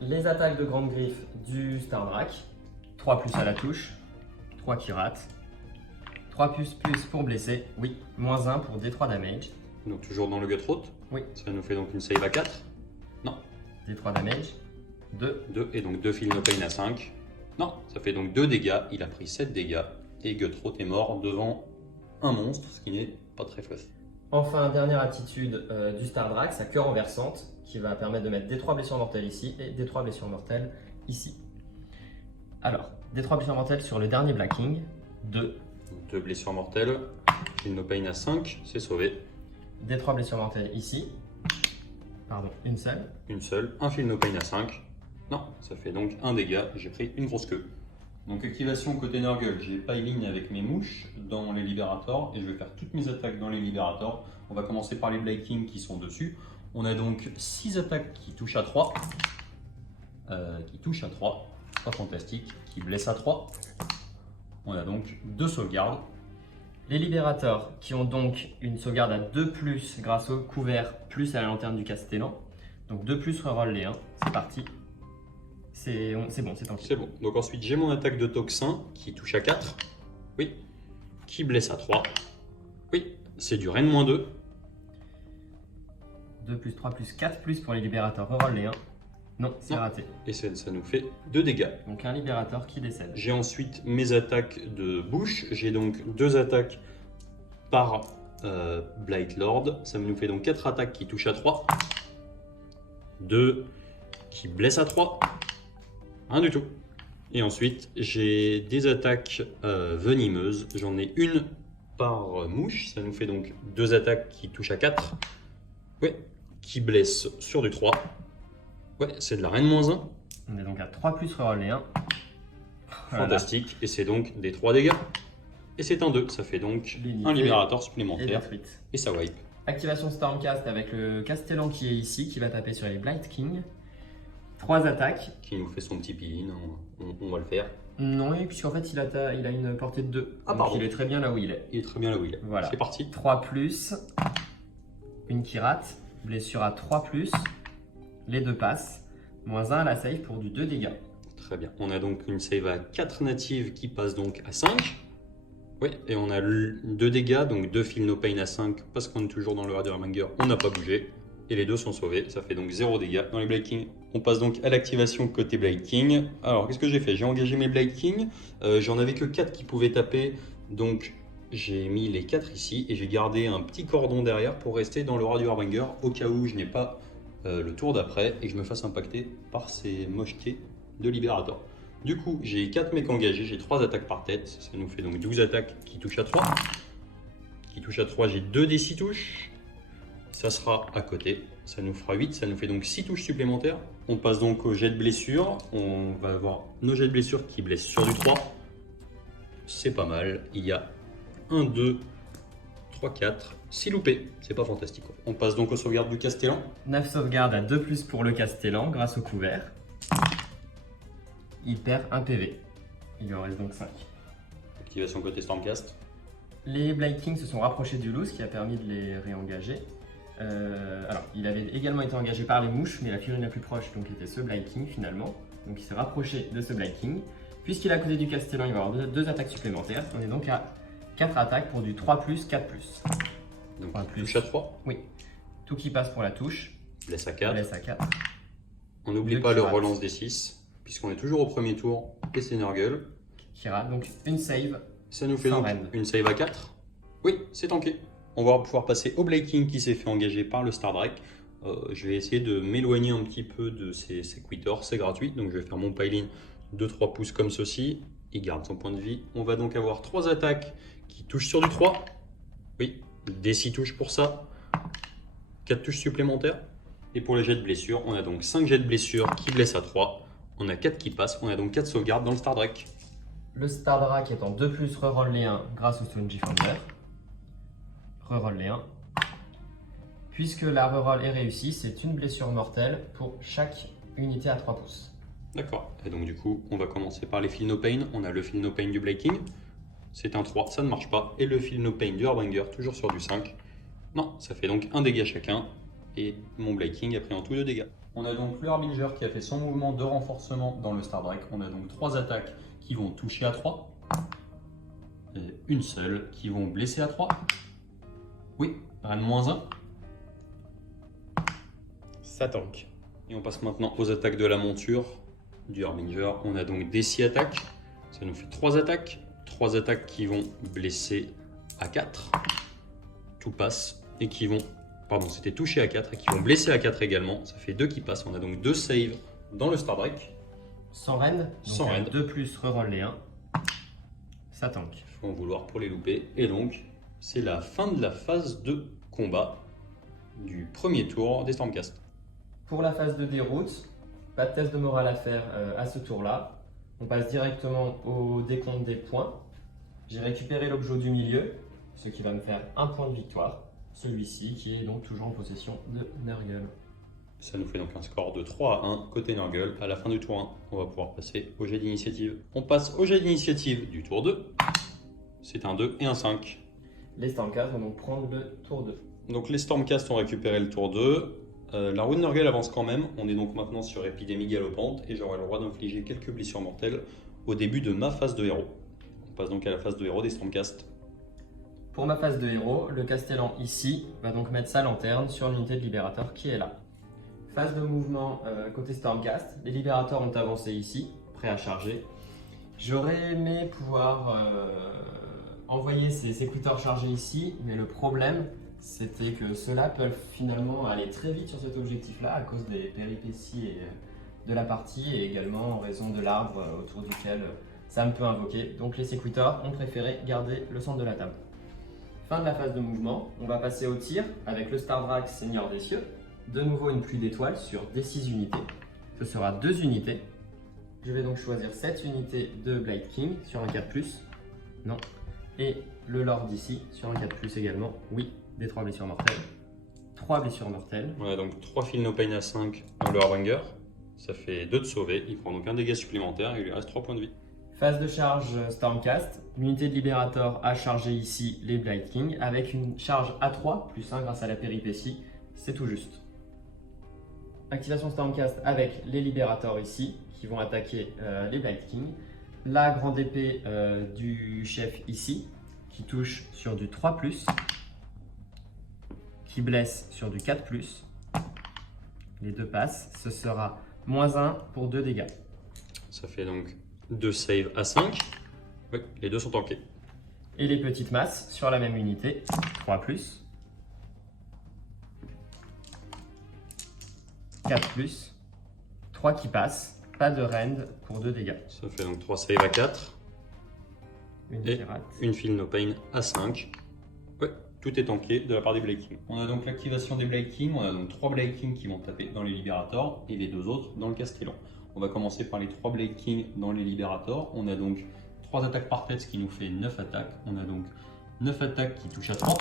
Les attaques de grande griffe du Stardrak. 3+ à la touche. 3 qui ratent. 3++ pour blesser. Oui, -1 pour D3 damage. Donc toujours dans le Gutroth. Oui. Ça nous fait donc une save à 4. Non. D3 damage. 2. 2, et donc 2 Feel No Pain à 5. Non, ça fait donc 2 dégâts, il a pris 7 dégâts, et Gutroth est mort devant un monstre, ce qui n'est pas très fluff. Enfin, dernière aptitude du Stardrak, sa queue renversante, qui va permettre de mettre D3 blessures mortelles ici et D3 blessures mortelles ici. Alors, D3 blessures mortelles sur le dernier Black King, 2. 2 blessures mortelles, Feel No Pain à 5, c'est sauvé. D3 blessures mortelles ici. Pardon, une seule. Une seule, un Feel No Pain à 5. Non, ça fait donc un dégât, j'ai pris une grosse queue. Donc activation côté Nurgle, j'ai Piling avec mes mouches dans les Libérators et je vais faire toutes mes attaques dans les Libérators. On va commencer par les Blight King qui sont dessus. On a donc 6 attaques qui touchent à 3. Pas fantastique, qui blessent à 3. On a donc 2 sauvegardes. Les Libérators qui ont donc une sauvegarde à 2+ grâce au couvert plus à la lanterne du Castellan. Donc 2+, reroll les 1, c'est parti. C'est bon, c'est tranquille. C'est bon. Donc ensuite j'ai mon attaque de Toxin qui touche à 4. Oui. Qui blesse à 3. Oui. C'est du Rennes -2. 2+, 3+, 4+ pour les Libérators, reroll les 1. Non, c'est Non. raté. Et ça nous fait 2 dégâts. Donc un Libérator qui décède. J'ai ensuite mes attaques de bouche. J'ai donc 2 attaques par Blight Lord. Ça nous fait donc 4 attaques qui touchent à 3. 2 qui blessent à 3. 1 du tout. Et ensuite, j'ai des attaques venimeuses. J'en ai une par mouche. Ça nous fait donc 2 attaques qui touchent à 4. Ouais. Qui blessent sur du 3. Ouais, c'est de la reine -1. On est donc à 3+, reroll les 1. Fantastique. Et c'est donc des 3 dégâts. Et c'est un 2. Ça fait donc L'unité un libérateur Et supplémentaire. détruite. Et ça wipe. Activation Stormcast avec le Castellan qui est ici, qui va taper sur les Blight King. 3 attaques. Qui nous fait son petit pin. On va le faire. Non, puisqu'en fait il a une portée de 2. Ah, donc pardon. il est très bien là où il est. Il est très bien là où il est. Voilà. C'est parti. 3+, une qui rate, blessure à 3+, les 2 passent, -1 à la save pour du 2 dégâts. Très bien. On a donc une save à 4 natives qui passe donc à 5. Oui, et on a 2 dégâts, donc 2 Feel No Pain à 5 parce qu'on est toujours dans le Harder Harbinger, on n'a pas bougé. Et les 2 sont sauvés, ça fait donc 0 dégâts dans les Blight King. On passe donc à l'activation côté Blight King. Alors, qu'est-ce que j'ai fait? J'ai engagé mes Blight King. J'en avais que 4 qui pouvaient taper, donc j'ai mis les 4 ici et j'ai gardé un petit cordon derrière pour rester dans le Harder Harbinger au cas où je n'ai pas le tour d'après et que je me fasse impacter par ces mochetés de Libérator. Du coup, j'ai 4 mecs engagés, j'ai 3 attaques par tête, ça nous fait donc 12 attaques qui touchent à 3. Qui touchent à 3, j'ai 2 des 6 touches. Ça sera à côté, ça nous fera 8, ça nous fait donc 6 touches supplémentaires. On passe donc au jet de blessure, on va avoir nos jets de blessure qui blessent sur du 3. C'est pas mal, il y a 1, 2, 3, 4, 6 loupés, c'est pas fantastique. On passe donc aux sauvegardes du Castellan. 9 sauvegardes à 2+ pour le Castellan grâce au couvert. Il perd 1 PV. Il lui en reste donc 5. Activation côté Stormcast. Les Blight King se sont rapprochés du loup, ce qui a permis de les réengager. Alors, il avait également été engagé par les mouches, mais la figurine la plus proche donc, était ce Blight King finalement. Donc il s'est rapproché de ce Blight King. Puisqu'il est à côté du Castellan, il va avoir 2 attaques supplémentaires. On est donc à 4 attaques pour du 3+, 4+. Donc 3+. touche à 3. Oui. Tout qui passe pour la touche. Blesse à 4. Laisse à 4. On n'oublie Deux pas qui le ratent. relance des 6, puisqu'on est toujours au premier tour et c'est Nurgle. Qui rate. Donc une save. Ça nous fait Sans donc reine. une save à 4. Oui, c'est tanké. On va pouvoir passer au Blight King qui s'est fait engager par le Stardrak. Je vais essayer de m'éloigner un petit peu de ces quitters, c'est gratuit. Donc je vais faire mon pile-in de 3 pouces comme ceci. Il garde son point de vie. On va donc avoir 3 attaques qui touchent sur du 3. Oui, des 6 touches pour ça. 4 touches supplémentaires. Et pour les jets de blessure, on a donc 5 jets de blessure qui blessent à 3. On a 4 qui passent. On a donc 4 sauvegardes dans le Stardrak. Le Stardrak est en 2+, reroll les 1 grâce au Stone Founder. Reroll les 1. Puisque la reroll est réussie, c'est une blessure mortelle pour chaque unité à 3 pouces. D'accord. Et donc du coup, on va commencer par les Feel No Pain. On a le Feel No Pain du Blight King. c'est un 3, ça ne marche pas. Et le Feel No Pain du Harbinger, toujours sur du 5. Non, ça fait donc un dégât chacun. Et mon Blight King a pris en tout 2 dégâts. On a donc le Harbinger qui a fait son mouvement de renforcement dans le Stardrake. On a donc 3 attaques qui vont toucher à 3. Et une seule qui vont blesser à 3. Oui, Rennes -1. Ça tank. Et on passe maintenant aux attaques de la monture du Harbinger. On a donc des 6 attaques. Ça nous fait 3 attaques. 3 attaques qui vont blesser à 4. Tout passe. Et qui vont... Pardon, c'était touché à 4 et qui vont blesser à 4 également. Ça fait 2 qui passent. On a donc 2 saves dans le Stardrake. Sans rend. Sans rend. 2 plus, reroll les 1. Ça tank. Il faut en vouloir pour les louper. Et donc, c'est la fin de la phase de combat du premier tour des Stormcast. Pour la phase de déroute, pas de test de morale à faire à ce tour-là. On passe directement au décompte des points. J'ai récupéré l'objet du milieu, ce qui va me faire un point de victoire. Celui-ci qui est donc toujours en possession de Nurgle. Ça nous fait donc un score de 3 à 1 côté Nurgle. À la fin du tour 1, on va pouvoir passer au jet d'initiative. On passe au jet d'initiative du tour 2. C'est un 2 et un 5. Les Stormcast vont donc prendre le tour 2. Donc les Stormcast ont récupéré le tour 2. La roue de Nurgle avance quand même. On est donc maintenant sur épidémie galopante et j'aurai le droit d'infliger quelques blessures mortelles au début de ma phase de héros. On passe donc à la phase de héros des Stormcast. Pour ma phase de héros, le Castellan ici va donc mettre sa lanterne sur l'unité de Libérateur qui est là. Phase de mouvement côté Stormcast, les Libérateurs ont avancé ici, prêts à charger. J'aurais aimé pouvoir envoyer ces écouteurs chargés ici, mais le problème c'était que ceux-là peuvent finalement aller très vite sur cet objectif-là à cause des péripéties de la partie et également en raison de l'arbre autour duquel ça me peut invoquer. Donc les séquiteurs ont préféré garder le centre de la table. Fin de la phase de mouvement, on va passer au tir avec le Stardrake Seigneur des Cieux. De nouveau une pluie d'étoiles sur D6 unités. Ce sera 2 unités. Je vais donc choisir cette unité de Blight King sur un 4+. Non. Et le Lord ici sur un 4+ également. Oui, des 3 blessures mortelles. 3 blessures mortelles. On a donc 3 Feel No Pain à 5 dans le Harbinger. Ça fait 2 de sauver. Il prend donc un dégât supplémentaire et il lui reste 3 points de vie. Phase de charge Stormcast. L'unité de Libérateur a chargé ici les Blight King avec une charge A3 plus 1 grâce à la péripétie. C'est tout juste. Activation Stormcast avec les Libérateurs ici qui vont attaquer les Blight King. La grande épée du chef ici qui touche sur du 3+, qui blesse sur du 4+. Les deux passent. Ce sera -1 pour 2 dégâts. Ça fait donc 2 saves à 5. Oui, les deux sont tankés. Et les petites masses sur la même unité, 3+, 4+, 3 qui passent, pas de rend pour 2 dégâts. Ça fait donc 3 saves à 4. Une Et qui rate. une Feel No Pain à 5. Ouais, tout est tanké de la part des Blight King. On a donc l'activation des Blight King. On a donc 3 Blight King qui vont taper dans les Libérateurs et les 2 autres dans le Castellan. On va commencer par les 3 Blight King dans les Libérateurs. On a donc 3 attaques par tête, ce qui nous fait 9 attaques. On a donc 9 attaques qui touchent à 3.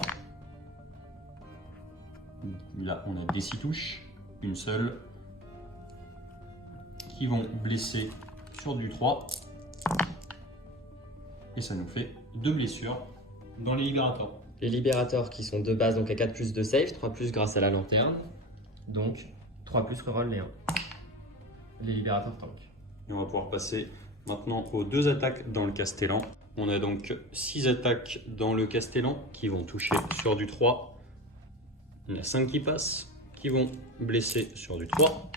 Là, on a des 6 touches. Une seule. Qui vont blesser sur du 3. Et ça nous fait 2 blessures dans les Libérateurs. Les Libérateurs qui sont de base donc à 4+ de save, 3+ grâce à la lanterne. Donc 3+ reroll les 1. Les Libérateurs tank. Et on va pouvoir passer maintenant aux 2 attaques dans le Castellan. On a donc 6 attaques dans le Castellan qui vont toucher sur du 3. Il y en a 5 qui passent, qui vont blesser sur du 3.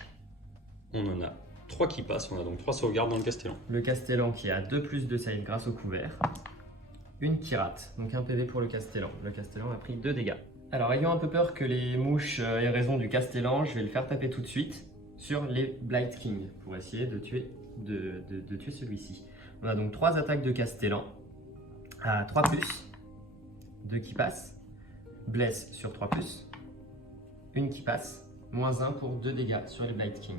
On en a 3 qui passent, on a donc 3 sauvegardes dans le Castellan. Le Castellan qui a 2+ de save grâce au couvert. Une qui rate, donc un PV pour le Castellan. Le Castellan a pris 2 dégâts. Alors ayant un peu peur que les mouches aient raison du Castellan, je vais le faire taper tout de suite sur les Blight King pour essayer de tuer, tuer celui-ci. On a donc 3 attaques de Castellan à 3+, 2 qui passent, blesse sur 3+, une qui passe, -1 pour 2 dégâts sur les Blight King.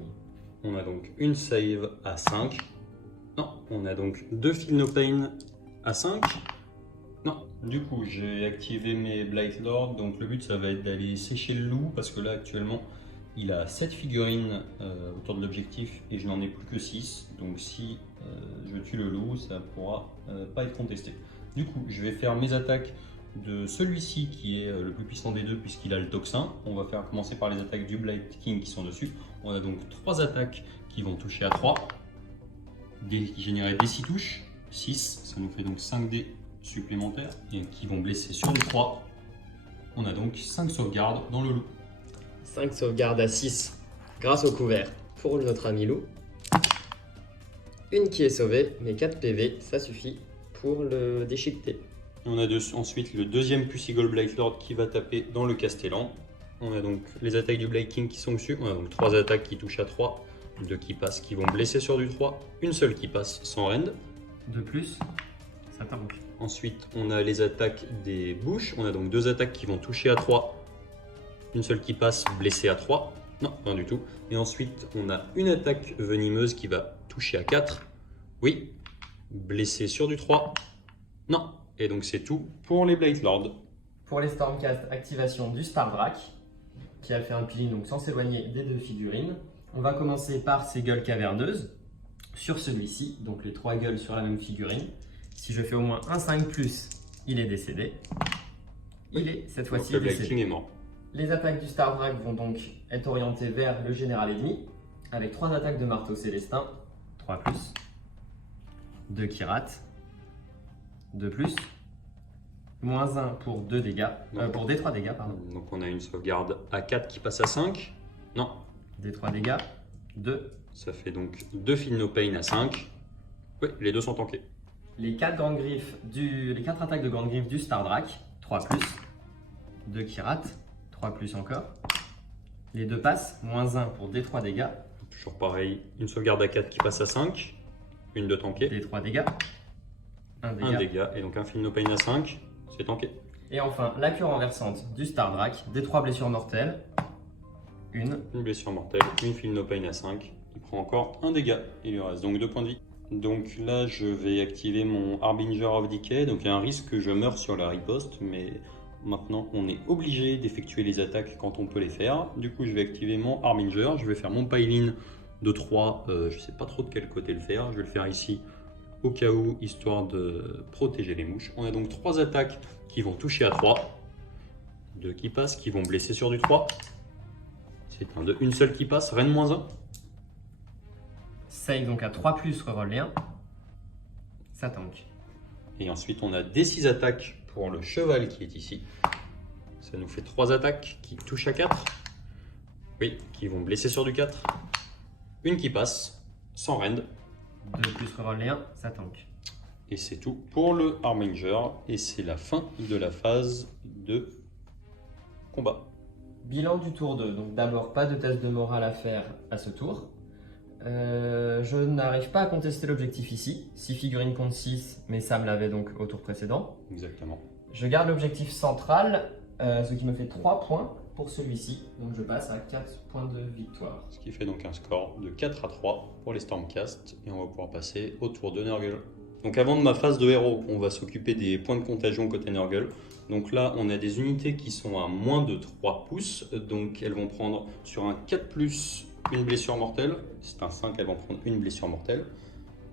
On a donc une save à 5. Non, on a donc 2 Feel No Pain à 5. Non, du coup j'ai activé mes Blight Lord, donc le but ça va être d'aller sécher le loup parce que là actuellement il a 7 figurines autour de l'objectif et je n'en ai plus que 6. Donc si je tue le loup, ça pourra pas être contesté. Du coup, je vais faire mes attaques de celui-ci qui est le plus puissant des deux puisqu'il a le toxin. On va faire commencer par les attaques du Blight King qui sont dessus. On a donc 3 attaques qui vont toucher à 3, qui généraient des 6 touches, 6, ça nous fait donc 5 dés supplémentaires et qui vont blesser sur les 3. On a donc 5 sauvegardes dans le loup. 5 sauvegardes à 6 grâce au couvert pour notre ami loup. Une qui est sauvée, mais 4 PV, ça suffit pour le déchiqueter. On a ensuite le deuxième Pussy-Gold Blightlord qui va taper dans le Castellan. On a donc les attaques du Blight King qui sont dessus. On a donc 3 attaques qui touchent à 3, 2 qui passent qui vont blesser sur du 3, une seule qui passe sans rend. De plus, ça tank. Ensuite, on a les attaques des bouches. On a donc 2 attaques qui vont toucher à 3, une seule qui passe blessée à 3. Non, rien du tout. Et ensuite, on a une attaque venimeuse qui va toucher à 4. Oui, blessé sur du 3. Non. Et donc c'est tout pour les Blightlord. Pour les Stormcast, activation du Stardrak, qui a fait un peeling donc sans s'éloigner des 2 figurines. On va commencer par ces gueules caverneuses sur celui-ci, donc les 3 gueules sur la même figurine. Si je fais au moins un 5+, il est décédé. Il est cette fois-ci le Blight décédé. King est mort. Les attaques du Stardrak vont donc être orientées vers le général ennemi, avec 3 attaques de marteau célestin, 3+, 2 qui ratent, 2+, moins 1 pour 2 dégâts, pour D3 dégâts, pardon. Donc on a une sauvegarde à 4 qui passe à 5. Non. D3 dégâts, 2. Ça fait donc 2 Feel No Pain à 5. Oui, les 2 sont tankés. Les 4 attaques de grande griffe du Stardrak, 3+, 2 qui ratent, 3+, encore. Les 2 passent, moins 1 pour D3 dégâts. Toujours pareil, une sauvegarde à 4 qui passe à 5. Une de tankée. D3 dégâts. 1 dégât. 1 dégât. Et donc un Feel No Pain à 5. C'est tanké. Et enfin, la cure renversante du Stardrak, D3 blessures mortelles. Une. Une blessure mortelle, une Feel No Pain à 5. Il prend encore 1 dégât. Il lui reste donc 2 points de vie. Donc là, je vais activer mon Harbinger of Decay. Donc il y a un risque que je meure sur la riposte, mais maintenant on est obligé d'effectuer les attaques quand on peut les faire. Du coup, je vais activer mon Harbinger. Je vais faire mon pile-in de 3. Je ne sais pas trop de quel côté le faire. Je vais le faire ici au cas où, histoire de protéger les mouches. On a donc 3 attaques qui vont toucher à 3. 2 qui passent, qui vont blesser sur du 3. C'est un 2. Une seule qui passe, Rennes moins 1. Save donc à 3+, reroll les 1. Ça tank. Et ensuite, on a des 6 attaques pour le cheval qui est ici. Ça nous fait 3 attaques qui touchent à 4. Oui, qui vont blesser sur du 4. Une qui passe, sans rend. 2+, reroll les 1, ça tank. Et c'est tout pour le Harbinger. Et c'est la fin de la phase de combat. Bilan du tour 2. Donc d'abord, pas de test de morale à faire à ce tour. Je n'arrive pas à contester l'objectif ici. 6 figurines contre 6, mais Sam l'avait donc au tour précédent. Exactement. Je garde l'objectif central, ce qui me fait 3 points pour celui-ci. Donc je passe à 4 points de victoire. Ce qui fait donc un score de 4 à 3 pour les Stormcast. Et on va pouvoir passer au tour de Nurgle. Donc avant de ma phase de héros, on va s'occuper des points de contagion côté Nurgle. Donc là, on a des unités qui sont à moins de 3 pouces. Donc elles vont prendre sur un 4+, une blessure mortelle. C'est un 5, elles vont prendre une blessure mortelle.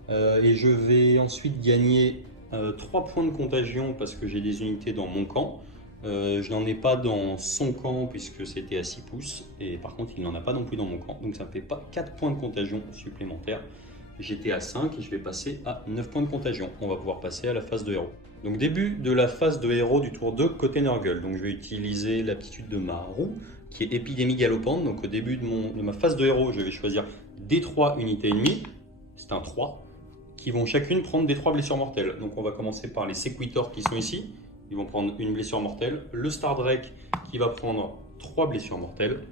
Et je vais ensuite gagner 3 points de contagion parce que j'ai des unités dans mon camp. Je n'en ai pas dans son camp puisque c'était à 6 pouces. Et par contre, il n'en a pas non plus dans mon camp. Donc ça ne fait pas 4 points de contagion supplémentaires. J'étais à 5 et je vais passer à 9 points de contagion. On va pouvoir passer à la phase de héros. Donc début de la phase de héros du tour 2 côté Nurgle. Donc je vais utiliser l'aptitude de ma roue qui est épidémie galopante. Donc au début de ma phase de héros, je vais choisir des 3 unités ennemies. C'est un 3 qui vont chacune prendre des 3 blessures mortelles. Donc on va commencer par les Sequitors qui sont ici. Ils vont prendre une blessure mortelle. Le Stardrake qui va prendre 3 blessures mortelles.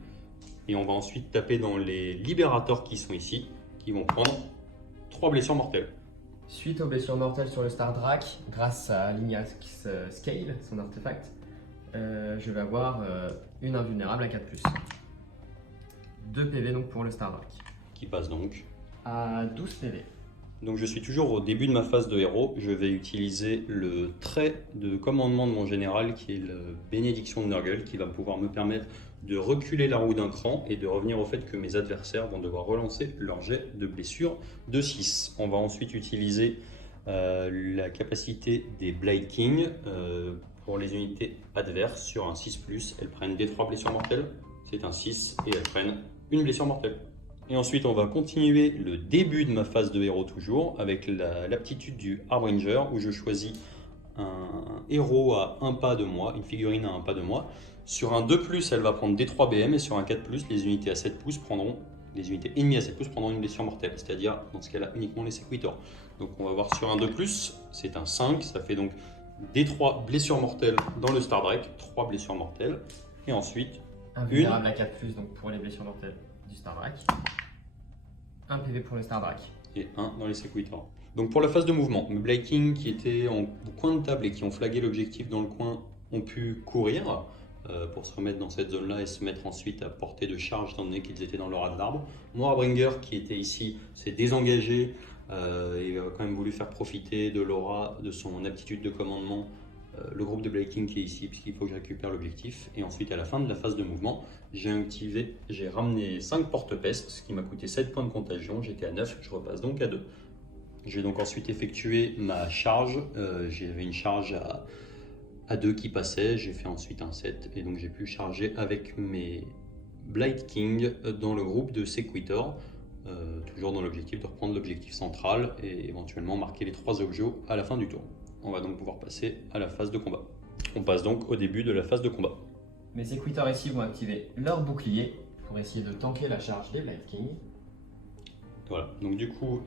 Et on va ensuite taper dans les Libérators qui sont ici, qui vont prendre 3 blessures mortelles. Suite aux blessures mortelles sur le Stardrak, grâce à Lignax Scale, son artefact, je vais avoir une invulnérable à 4+. 2 PV donc pour le Stardrak. Qui passe donc À 12 PV. Donc je suis toujours au début de ma phase de héros. Je vais utiliser le trait de commandement de mon général qui est la bénédiction de Nurgle qui va pouvoir me permettre de reculer la roue d'un cran et de revenir au fait que mes adversaires vont devoir relancer leur jet de blessure de 6. On va ensuite utiliser La capacité des Blade King pour les unités adverses sur un 6+, elles prennent des 3 blessures mortelles, c'est un 6 et elles prennent une blessure mortelle. Et ensuite on va continuer le début de ma phase de héros toujours avec l'aptitude du Harbinger où je choisis un héros à un pas de moi, une figurine à un pas de moi. Sur un 2+, elle va prendre des 3 BM et sur un 4+, les unités à 7 pouces prendront, les unités ennemies à 7 pouces prendront une blessure mortelle, c'est-à-dire dans ce cas-là uniquement les Sequitors. Donc on va voir sur un 2+, c'est un 5, ça fait donc des 3 blessures mortelles dans le Stardrake, 3 blessures mortelles, et ensuite invulnérable à 4+, donc pour les blessures mortelles du Stardrake. 1 PV pour le Stardrake. Et 1 dans les Sequitors. Donc pour la phase de mouvement, mes Blade King qui étaient en coin de table et qui ont flagué l'objectif dans le coin ont pu courir pour se remettre dans cette zone-là et se mettre ensuite à portée de charge étant donné qu'ils étaient dans l'aura de l'arbre. Moi, Harbinger qui était ici s'est désengagé et a quand même voulu faire profiter de l'aura, de son aptitude de commandement, le groupe de Blade King qui est ici puisqu'il faut que je récupère l'objectif. Et ensuite à la fin de la phase de mouvement, j'ai ramené 5 porte-peste, ce qui m'a coûté 7 points de contagion, j'étais à 9, je repasse donc à 2. J'ai donc ensuite effectué ma charge, j'avais une charge à 2 qui passait, j'ai fait ensuite un 7 et donc j'ai pu charger avec mes Blade King dans le groupe de Sequitor, toujours dans l'objectif de reprendre l'objectif central et éventuellement marquer les 3 objets à la fin du tour. On va donc pouvoir passer à la phase de combat. On passe donc au début de la phase de combat. Mes Sequitors ici vont activer leur bouclier pour essayer de tanker la charge des Blade King. Voilà, donc du coup,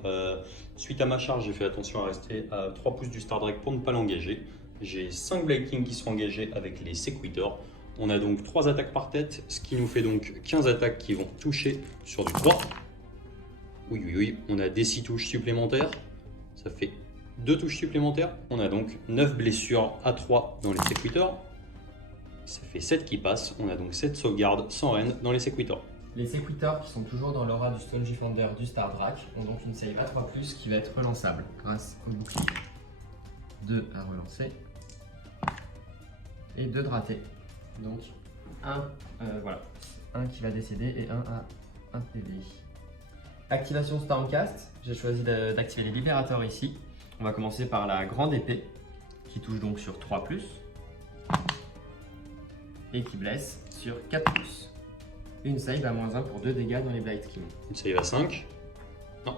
suite à ma charge, j'ai fait attention à rester à 3 pouces du Stardrake pour ne pas l'engager. J'ai 5 Blade King qui sont engagés avec les Sequitors. On a donc 3 attaques par tête, ce qui nous fait donc 15 attaques qui vont toucher sur du 3. Oui, oui, oui, on a des 6 touches supplémentaires, ça fait 2 touches supplémentaires. On a donc 9 blessures à 3 dans les Sequitors. Ça fait 7 qui passent, on a donc 7 sauvegardes sans rend dans les Sequitors. Les Sequitors qui sont toujours dans l'aura du Stonegifender du Stardrake ont donc une save à 3+, qui va être relançable grâce au bouclier. 2 à relancer et 2 de rater. Donc un qui va décéder et un à 1 PV. Activation Stormcast, j'ai choisi d'activer les libérateurs ici. On va commencer par la grande épée qui touche donc sur 3+, et qui blesse sur 4+. Une save à -1 pour 2 dégâts dans les Blade King. Une save à 5. Non.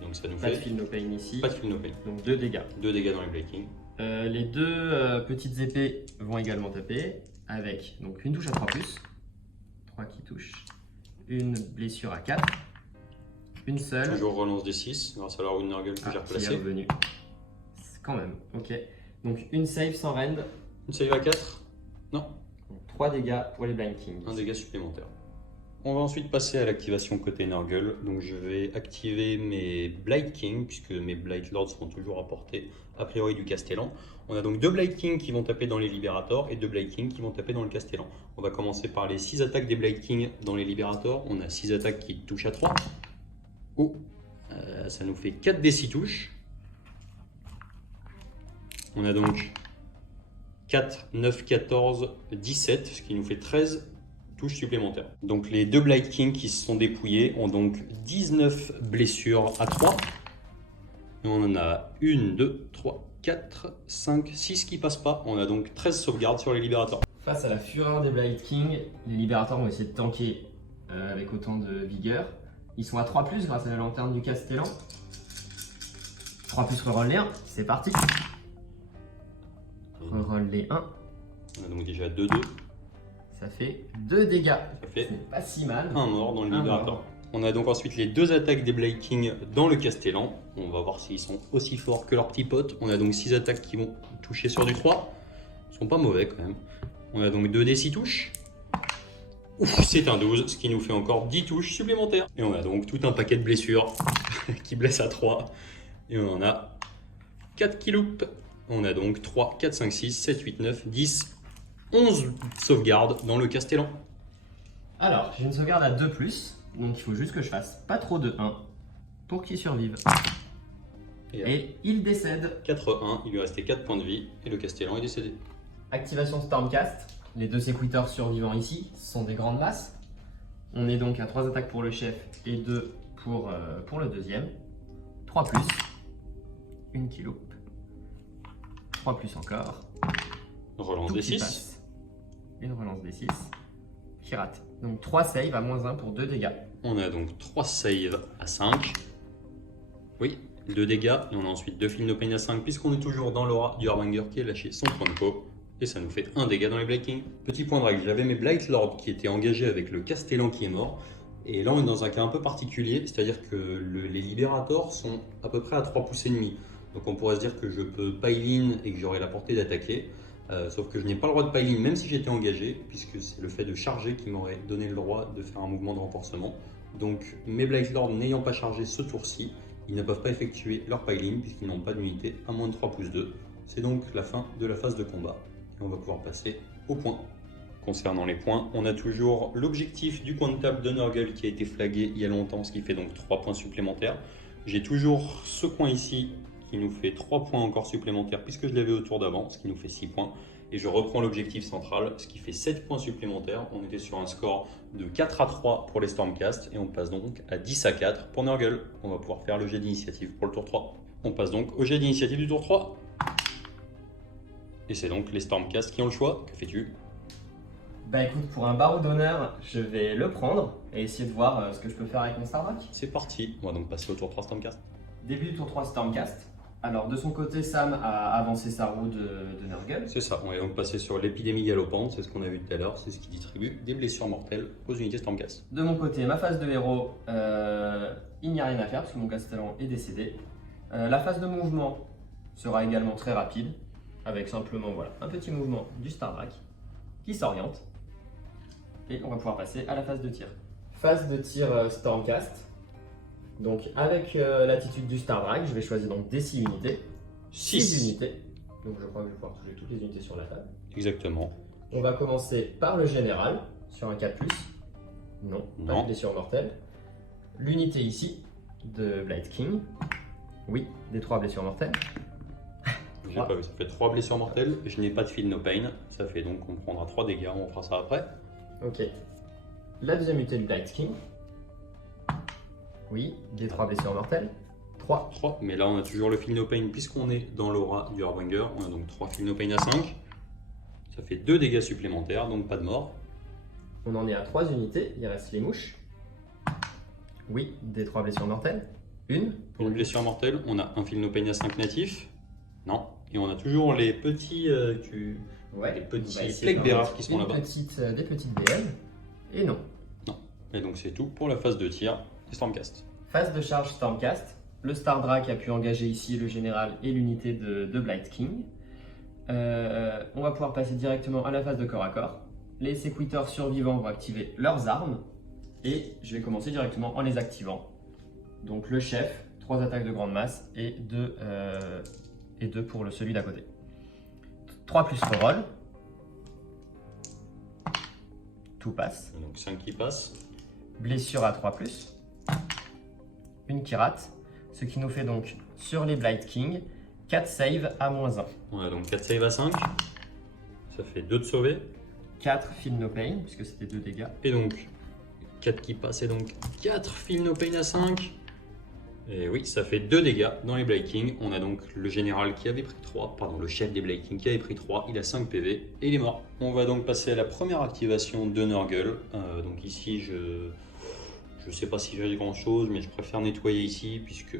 Donc ça nous Pas de fait feel no pain ici. pas de feel no pain. Donc 2 dégâts. 2 dégâts dans les Blade King. Les 2 petites épées vont également taper avec donc une touche à 3+, 3 qui touchent, une blessure à 4, une seule. Toujours relance des 6 grâce à la Rune Nurgle que j'ai Qui est replacée. revenu. Quand même, ok. Donc une save sans rend, Une save à 4. Non. 3 dégâts pour les Blind Kings. Un dégât supplémentaire. On va ensuite passer à l'activation côté Nurgle. Donc je vais activer mes Blade King, puisque mes Blade Lords seront toujours à portée a priori du Castellan. On a donc 2 Blade King qui vont taper dans les Libérators et 2 Blade King qui vont taper dans le Castellan. On va commencer par les 6 attaques des Blade King dans les Libérators. On a 6 attaques qui touchent à 3. Oh, ça nous fait 4 des 6 touches. On a donc 4, 9, 14, 17, ce qui nous fait 13 touches supplémentaires. Donc les 2 Blade King qui se sont dépouillés ont donc 19 blessures à 3. Et on en a 1, 2, 3, 4, 5, 6 qui passent pas. On a donc 13 sauvegardes sur les Libérators. Face à la fureur des Blade King, les Libérators vont essayer de tanker avec autant de vigueur. Ils sont à 3+, grâce à la lanterne du Castellan. 3+, reroll les 1, c'est parti. Reroll les 1. On a donc déjà 2-2. Ça fait 2 dégâts. Ça fait C'est pas si mal. un mort dans le Un Libérator. mort. On a donc ensuite les 2 attaques des Blade King dans le Castellan. On va voir s'ils sont aussi forts que leurs petits potes. On a donc 6 attaques qui vont toucher sur du 3. Ils sont pas mauvais quand même. On a donc 2 des 6 touches. Ouf, c'est un 12, ce qui nous fait encore 10 touches supplémentaires. Et on a donc tout un paquet de blessures qui blessent à 3. Et on en a 4 qui loupent. On a donc 3, 4, 5, 6, 7, 8, 9, 10, 11 sauvegardes dans le Castellan. Alors, j'ai une sauvegarde à 2+, donc il faut juste que je fasse pas trop de 1 pour qu'il survive. Et il décède. 4-1, il lui restait 4 points de vie et le Castellan est décédé. Activation Stormcast. Les 2 Sequitors survivants ici sont des grandes masses. On est donc à 3 attaques pour le chef et 2 pour le deuxième. 3+. une qui loupe. 3 plus encore. Relance Tout des qui 6. passe. Une relance des 6 qui rate. Donc 3 saves à -1 pour 2 dégâts. On a donc 3 saves à 5. Oui, 2 dégâts. Et on a ensuite 2 Feel No Pain à 5, puisqu'on est toujours dans l'aura du Harbinger qui a lâché son point de peau. Et ça nous fait 1 dégât dans les Blight King. Petit point de règle, j'avais mes Blight Lord qui étaient engagés avec le Castellan qui est mort. Et là on est dans un cas un peu particulier, c'est-à-dire que les Libérators sont à peu près à 3 pouces et demi. Donc on pourrait se dire que je peux pile-in et que j'aurai la portée d'attaquer. Sauf que je n'ai pas le droit de pile-in même si j'étais engagé, puisque c'est le fait de charger qui m'aurait donné le droit de faire un mouvement de renforcement. Donc mes Blight Lord n'ayant pas chargé ce tour-ci, ils ne peuvent pas effectuer leur pile-in puisqu'ils n'ont pas d'unité à moins de 3+2. C'est donc la fin de la phase de combat. Et on va pouvoir passer aux points. Concernant les points, on a toujours l'objectif du coin de table de Nurgle qui a été flagué il y a longtemps, ce qui fait donc 3 points supplémentaires. J'ai toujours ce coin ici qui nous fait 3 points encore supplémentaires puisque je l'avais au tour d'avant, ce qui nous fait 6 points. Et je reprends l'objectif central, ce qui fait 7 points supplémentaires. On était sur un score de 4 à 3 pour les Stormcast et on passe donc à 10 à 4 pour Nurgle. On va pouvoir faire le jet d'initiative pour le tour 3. On passe donc au jet d'initiative du tour 3. Et c'est donc les Stormcast qui ont le choix. Que fais-tu? Bah écoute, pour un barreau d'honneur, je vais le prendre et essayer de voir ce que je peux faire avec mon Stardrak. C'est parti. On va donc passer au tour 3 Stormcast. Début du tour 3 Stormcast. Alors de son côté, Sam a avancé sa roue de Nurgle. C'est ça, on va donc passer sur l'épidémie galopante, c'est ce qu'on a vu tout à l'heure, c'est ce qui distribue des blessures mortelles aux unités Stormcast. De mon côté, ma phase de héros, il n'y a rien à faire parce que mon Castellan est décédé. La phase de mouvement sera également très rapide, avec simplement voilà, un petit mouvement du Stardrak qui s'oriente. Et on va pouvoir passer à la phase de tir. Phase de tir Stormcast. Donc avec l'attitude du Stardrak, je vais choisir donc des 6 unités. 6 unités. Donc je crois que je vais pouvoir toucher toutes les unités sur la table. Exactement. On va commencer par le général sur un 4+. Non, pas de blessure mortelle. L'unité ici de Blight King. Oui, des 3 blessures mortelles. J'ai pas vu, ça fait 3 blessures mortelles. Je n'ai pas de Feel No Pain. Ça fait donc on prendra 3 dégâts, on fera ça après. Ok. La deuxième unité du Blight King. Oui, des 3 blessures mortelles. 3. Mais là on a toujours le Feel No Pain puisqu'on est dans l'aura du Harbinger. On a donc 3 Feel No Pain à 5. Ça fait 2 dégâts supplémentaires, donc pas de mort. On en est à 3 unités, il reste les mouches. Oui, des 3 blessures mortelles. Pour une blessure mortelle, on a un Feel No Pain à 5 natif. Non. Et on a toujours les petits, les petits Plague Bearers qui sont là-bas. Des petites BM. Et non. Non. Et donc c'est tout pour la phase de tir des Stormcast. Phase de charge Stormcast. Le Stardrak a pu engager ici le général et l'unité de Blight King. On va pouvoir passer directement à la phase de corps à corps. Les Sequitors survivants vont activer leurs armes. Et je vais commencer directement en les activant. Donc le chef, 3 attaques de grande masse et 2 pour celui d'à côté. 3 plus reroll. Tout passe. Donc 5 qui passent. Blessure à 3+. Une qui rate. Ce qui nous fait donc sur les Blight King 4 saves à -1. On a donc 4 saves à 5. Ça fait 2 de sauver. 4 Feel No Pain puisque c'était 2 dégâts. Et donc 4 qui passent et donc 4 Feel No Pain à 5. Et oui, ça fait 2 dégâts dans les Blight King. On a donc le général qui avait pris 3, pardon, le chef des Blight King qui avait pris 3, il a 5 PV et il est mort. On va donc passer à la première activation de Nurgle. Donc ici, je sais pas si j'ai grand chose, mais je préfère nettoyer ici puisque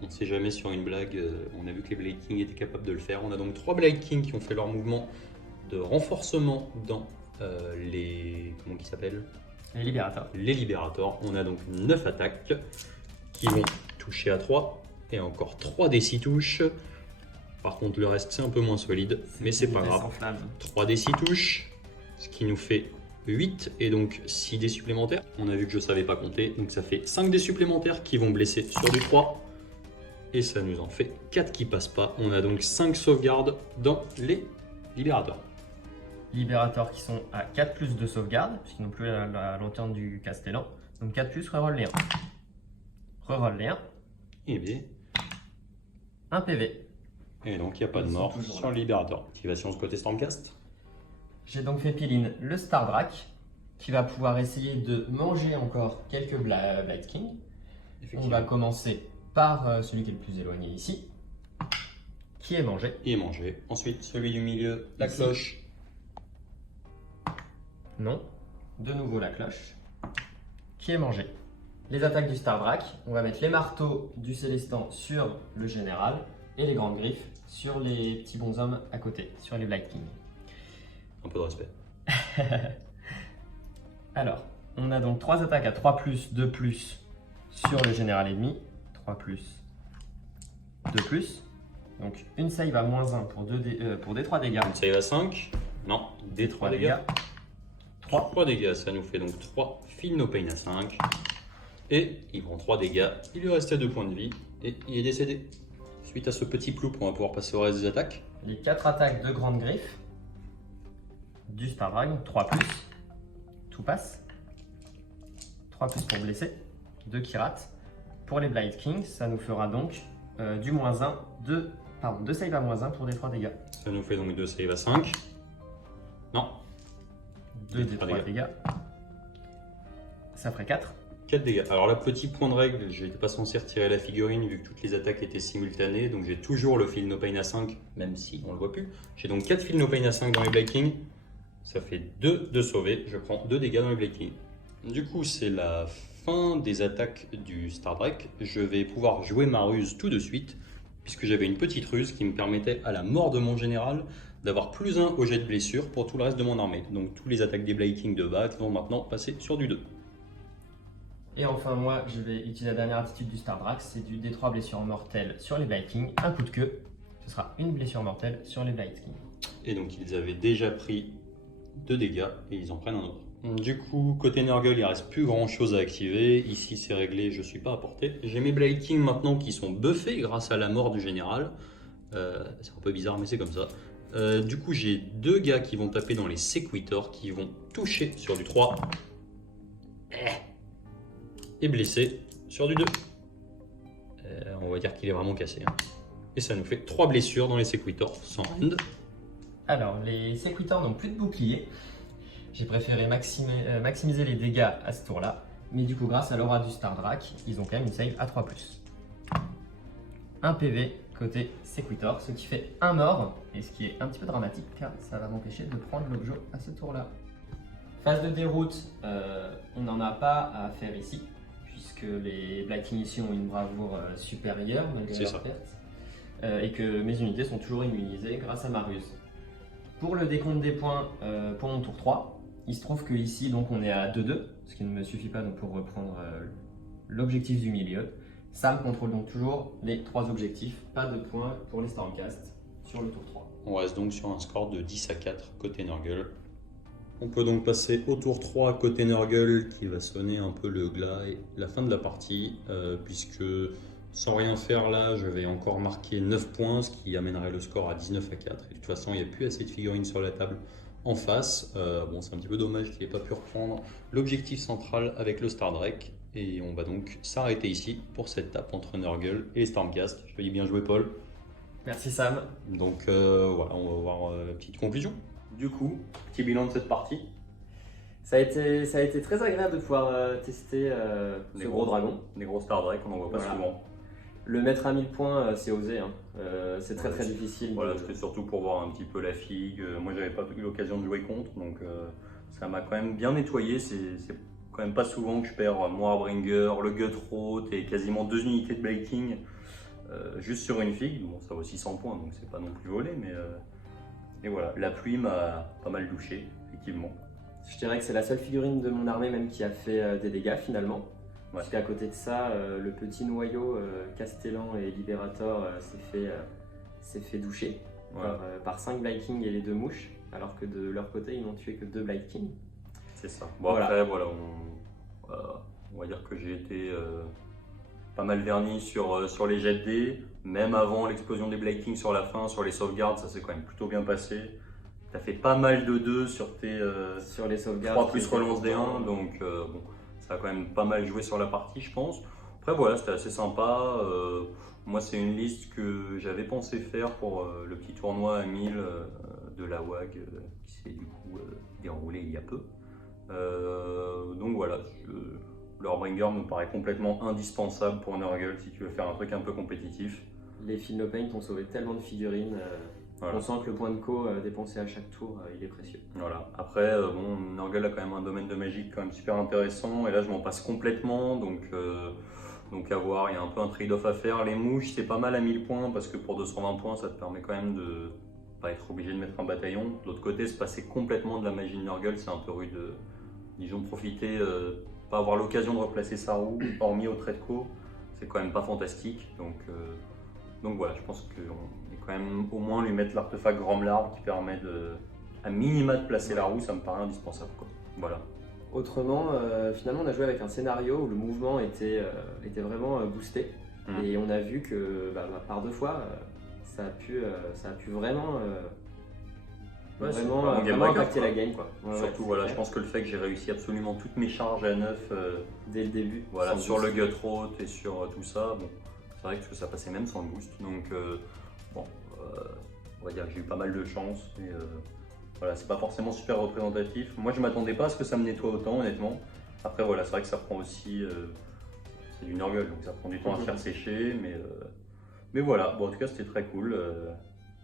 on ne sait jamais sur une blague. On a vu que les Blight King étaient capables de le faire. On a donc 3 Blight King qui ont fait leur mouvement de renforcement dans les... comment ils s'appellent? Les Libérators. Les Libérators. On a donc 9 attaques qui vont toucher à 3 et encore 3 des 6 touches. Par contre le reste c'est un peu moins solide, mais c'est pas grave. 3 des 6 touches, ce qui nous fait 8 et donc 6 dés supplémentaires. On a vu que je savais pas compter, donc ça fait 5 dés supplémentaires qui vont blesser sur du 3. Et ça nous en fait 4 qui passent pas. On a donc 5 sauvegardes dans les Libérators. Libérators qui sont à 4+ de sauvegarde, puisqu'ils n'ont plus la lanterne du Castellan. Donc 4+, reroll les 1. Reroll les 1. Et bien. 1 PV. Et donc il n'y a pas de mort sur le Libérator. Activation ce côté Stormcast. J'ai donc fait pile-in le Stardrak, qui va pouvoir essayer de manger encore quelques Blight King. On va commencer par celui qui est le plus éloigné ici. qui est mangé. et mangé. Ensuite, celui du milieu, la Ici. cloche. Non. De nouveau la cloche, qui est mangé. Les attaques du Stardrak, on va mettre les marteaux du Célestant sur le général et les grandes griffes sur les petits bonshommes à côté, sur les Blight King. Un peu de respect. Alors, on a donc 3 attaques à 3+, 2+, sur le général ennemi. 3+, 2+. Donc une save à -1 pour D3 dégâts. Une save à 5. Non, des 3 dégâts. 3. 3 dégâts, ça nous fait donc 3 Feel No Pain à 5. Et il prend 3 dégâts, il lui restait 2 points de vie et il est décédé. Suite à ce petit ploup, on va pouvoir passer au reste des attaques. Les 4 attaques de grande griffe du Star Dragon, 3+, tout passe. 3+ pour blesser, 2 qui ratent. Pour les Blight Kings, ça nous fera donc du -1, 2 save à -1 pour des 3 dégâts. Ça nous fait donc 2 save à 5. Non, 2 des 3 dégâts. Ça ferait 4. 4 dégâts. Alors là, petit point de règle, je n'étais pas censé retirer la figurine vu que toutes les attaques étaient simultanées. Donc j'ai toujours le Feel No Pain à 5, même si on ne le voit plus. J'ai donc 4 Feel No Pain à 5 dans les Blight Kings. Ça fait 2 de sauver. Je prends 2 dégâts dans les Blight Kings. Du coup, c'est la fin des attaques du Stardrak. Je vais pouvoir jouer ma ruse tout de suite, puisque j'avais une petite ruse qui me permettait à la mort de mon général d'avoir +1 au jet de blessure pour tout le reste de mon armée. Donc tous les attaques des Blight Kings de base vont maintenant passer sur du 2. Et enfin, moi, je vais utiliser la dernière attitude du Stardrak, c'est du D3 blessures mortelles sur les Blight Kings, un coup de queue. Ce sera une blessure mortelle sur les Blight Kings. Et donc ils avaient déjà pris 2 dégâts et ils en prennent un autre. Du coup, côté Nurgle, il reste plus grand chose à activer. Ici, c'est réglé, je suis pas à portée. J'ai mes Blight Kings maintenant qui sont buffés grâce à la mort du général. C'est un peu bizarre, mais c'est comme ça. Du coup, j'ai 2 gars qui vont taper dans les Sequitors, qui vont toucher sur du 3. Et blesser sur du 2. On va dire qu'il est vraiment cassé. Hein. Et ça nous fait 3 blessures dans les Sequitors sans rend. Alors, les Sequitors n'ont plus de bouclier. J'ai préféré maximiser les dégâts à ce tour-là. Mais du coup, grâce à l'aura du Stardrak, ils ont quand même une save à 3+. 1 PV côté Sequitor, ce qui fait un mort, et ce qui est un petit peu dramatique car ça va m'empêcher de prendre l'objet à ce tour-là. Phase de déroute, on n'en a pas à faire ici, puisque les Blight Kings ici ont une bravoure supérieure malgré leur perte, et que mes unités sont toujours immunisées grâce à ma ruse. Pour le décompte des points pour mon tour 3, il se trouve que ici donc on est à 2-2, ce qui ne me suffit pas donc pour reprendre l'objectif du milieu. Sam contrôle donc toujours les 3 objectifs, pas de points pour les Stormcast sur le tour 3. On reste donc sur un score de 10 à 4 côté Nurgle. On peut donc passer au tour 3 côté Nurgle qui va sonner un peu le glas et la fin de la partie, puisque sans rien faire là, je vais encore marquer 9 points, ce qui amènerait le score à 19 à 4. Et de toute façon, il n'y a plus assez de figurines sur la table en face. Bon, c'est un petit peu dommage qu'il n'ait pas pu reprendre l'objectif central avec le Stardrak. Et on va donc s'arrêter ici pour cette tape entre Nurgle et les Stormcast. Je te dis bien joué, Paul. Merci Sam. Donc voilà, on va voir la petite conclusion. Du coup, petit bilan de cette partie. Ça a été très agréable de pouvoir tester ce gros dragon. Des gros Stardrak, on n'en voit pas souvent. Le mettre à 1000 points, c'est osé. Hein. C'est très très difficile. Voilà, c'était surtout pour voir un petit peu la figue. Moi, j'avais pas eu l'occasion de jouer contre, donc ça m'a quand même bien nettoyé. C'est quand même pas souvent que je perds mon Harbinger, le Gutroth et quasiment 2 unités de Blight King juste sur une figue. Bon, ça vaut 600 points, donc c'est pas non plus volé, mais et voilà, la pluie m'a pas mal douché, effectivement. Je dirais que c'est la seule figurine de mon armée même qui a fait des dégâts finalement. Ouais. Parce qu'à côté de ça, le petit noyau Castellan et Liberator s'est fait doucher par 5 Blight King et les 2 mouches, alors que de leur côté, ils n'ont tué que 2 Blight King. C'est ça. Bon, voilà. Après, voilà, on va dire que j'ai été pas mal verni sur les jets de dés. Même avant l'explosion des Blight King sur la fin, sur les sauvegardes, ça s'est quand même plutôt bien passé. Tu as fait pas mal de 2 sur tes sur les sauvegardes 3 plus relance des 1, donc bon, ça a quand même pas mal joué sur la partie, je pense. Après, voilà, c'était assez sympa. Moi, c'est une liste que j'avais pensé faire pour le petit tournoi à 1000 de la WAG qui s'est du coup déroulé il y a peu. Donc voilà, le Harbinger me paraît complètement indispensable pour Nurgle si tu veux faire un truc un peu compétitif. Les Feel No Paint ont sauvé tellement de figurines. Voilà. On sent que le point de co dépensé à chaque tour, il est précieux. Voilà. Après, bon, Nurgle a quand même un domaine de magie quand même super intéressant, et là je m'en passe complètement, donc à voir, il y a un peu un trade-off à faire. Les mouches, c'est pas mal à 1000 points, parce que pour 220 points, ça te permet quand même de pas être obligé de mettre un bataillon. De l'autre côté, se passer complètement de la magie de Nurgle, c'est un peu rude. Disons, profiter, pas avoir l'occasion de replacer sa roue, hormis au trait de co, c'est quand même pas fantastique. Donc voilà, je pense qu'on est quand même au moins lui mettre l'artefact Gromlarb qui permet à minima de placer la roue, ça me paraît indispensable, quoi. Voilà. Autrement, finalement, on a joué avec un scénario où le mouvement était vraiment boosté. Et on a vu que par 2 fois, ça a pu vraiment, vraiment impacter la game, quoi. Surtout, voilà, je pense que le fait que j'ai réussi absolument toutes mes charges à 9 dès le début, voilà, sur le Gutroth et sur tout ça, bon, c'est vrai que ça passait même sans le boost. Donc, on va dire que j'ai eu pas mal de chance. Et, voilà, c'est pas forcément super représentatif. Moi, je m'attendais pas à ce que ça me nettoie autant, honnêtement. Après, voilà, c'est vrai que ça prend aussi. C'est du Nurgle, donc ça prend du temps à faire sécher. Mais voilà, bon, en tout cas, c'était très cool.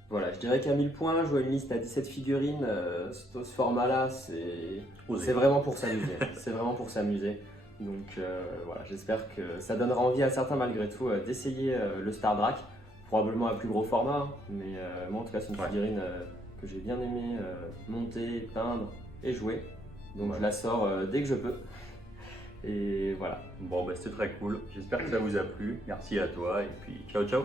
Voilà, je dirais qu'à 1000 points, jouer une liste à 17 figurines, ce format-là, c'est vraiment pour s'amuser. C'est vraiment pour s'amuser. Donc voilà, j'espère que ça donnera envie à certains malgré tout d'essayer le Stardrak, probablement à plus gros format, mais moi en tout cas c'est une figurine que j'ai bien aimé monter, peindre et jouer. Donc je la sors dès que je peux. Et voilà. Bon, bah, c'était très cool. J'espère que ça vous a plu. Merci à toi et puis ciao ciao.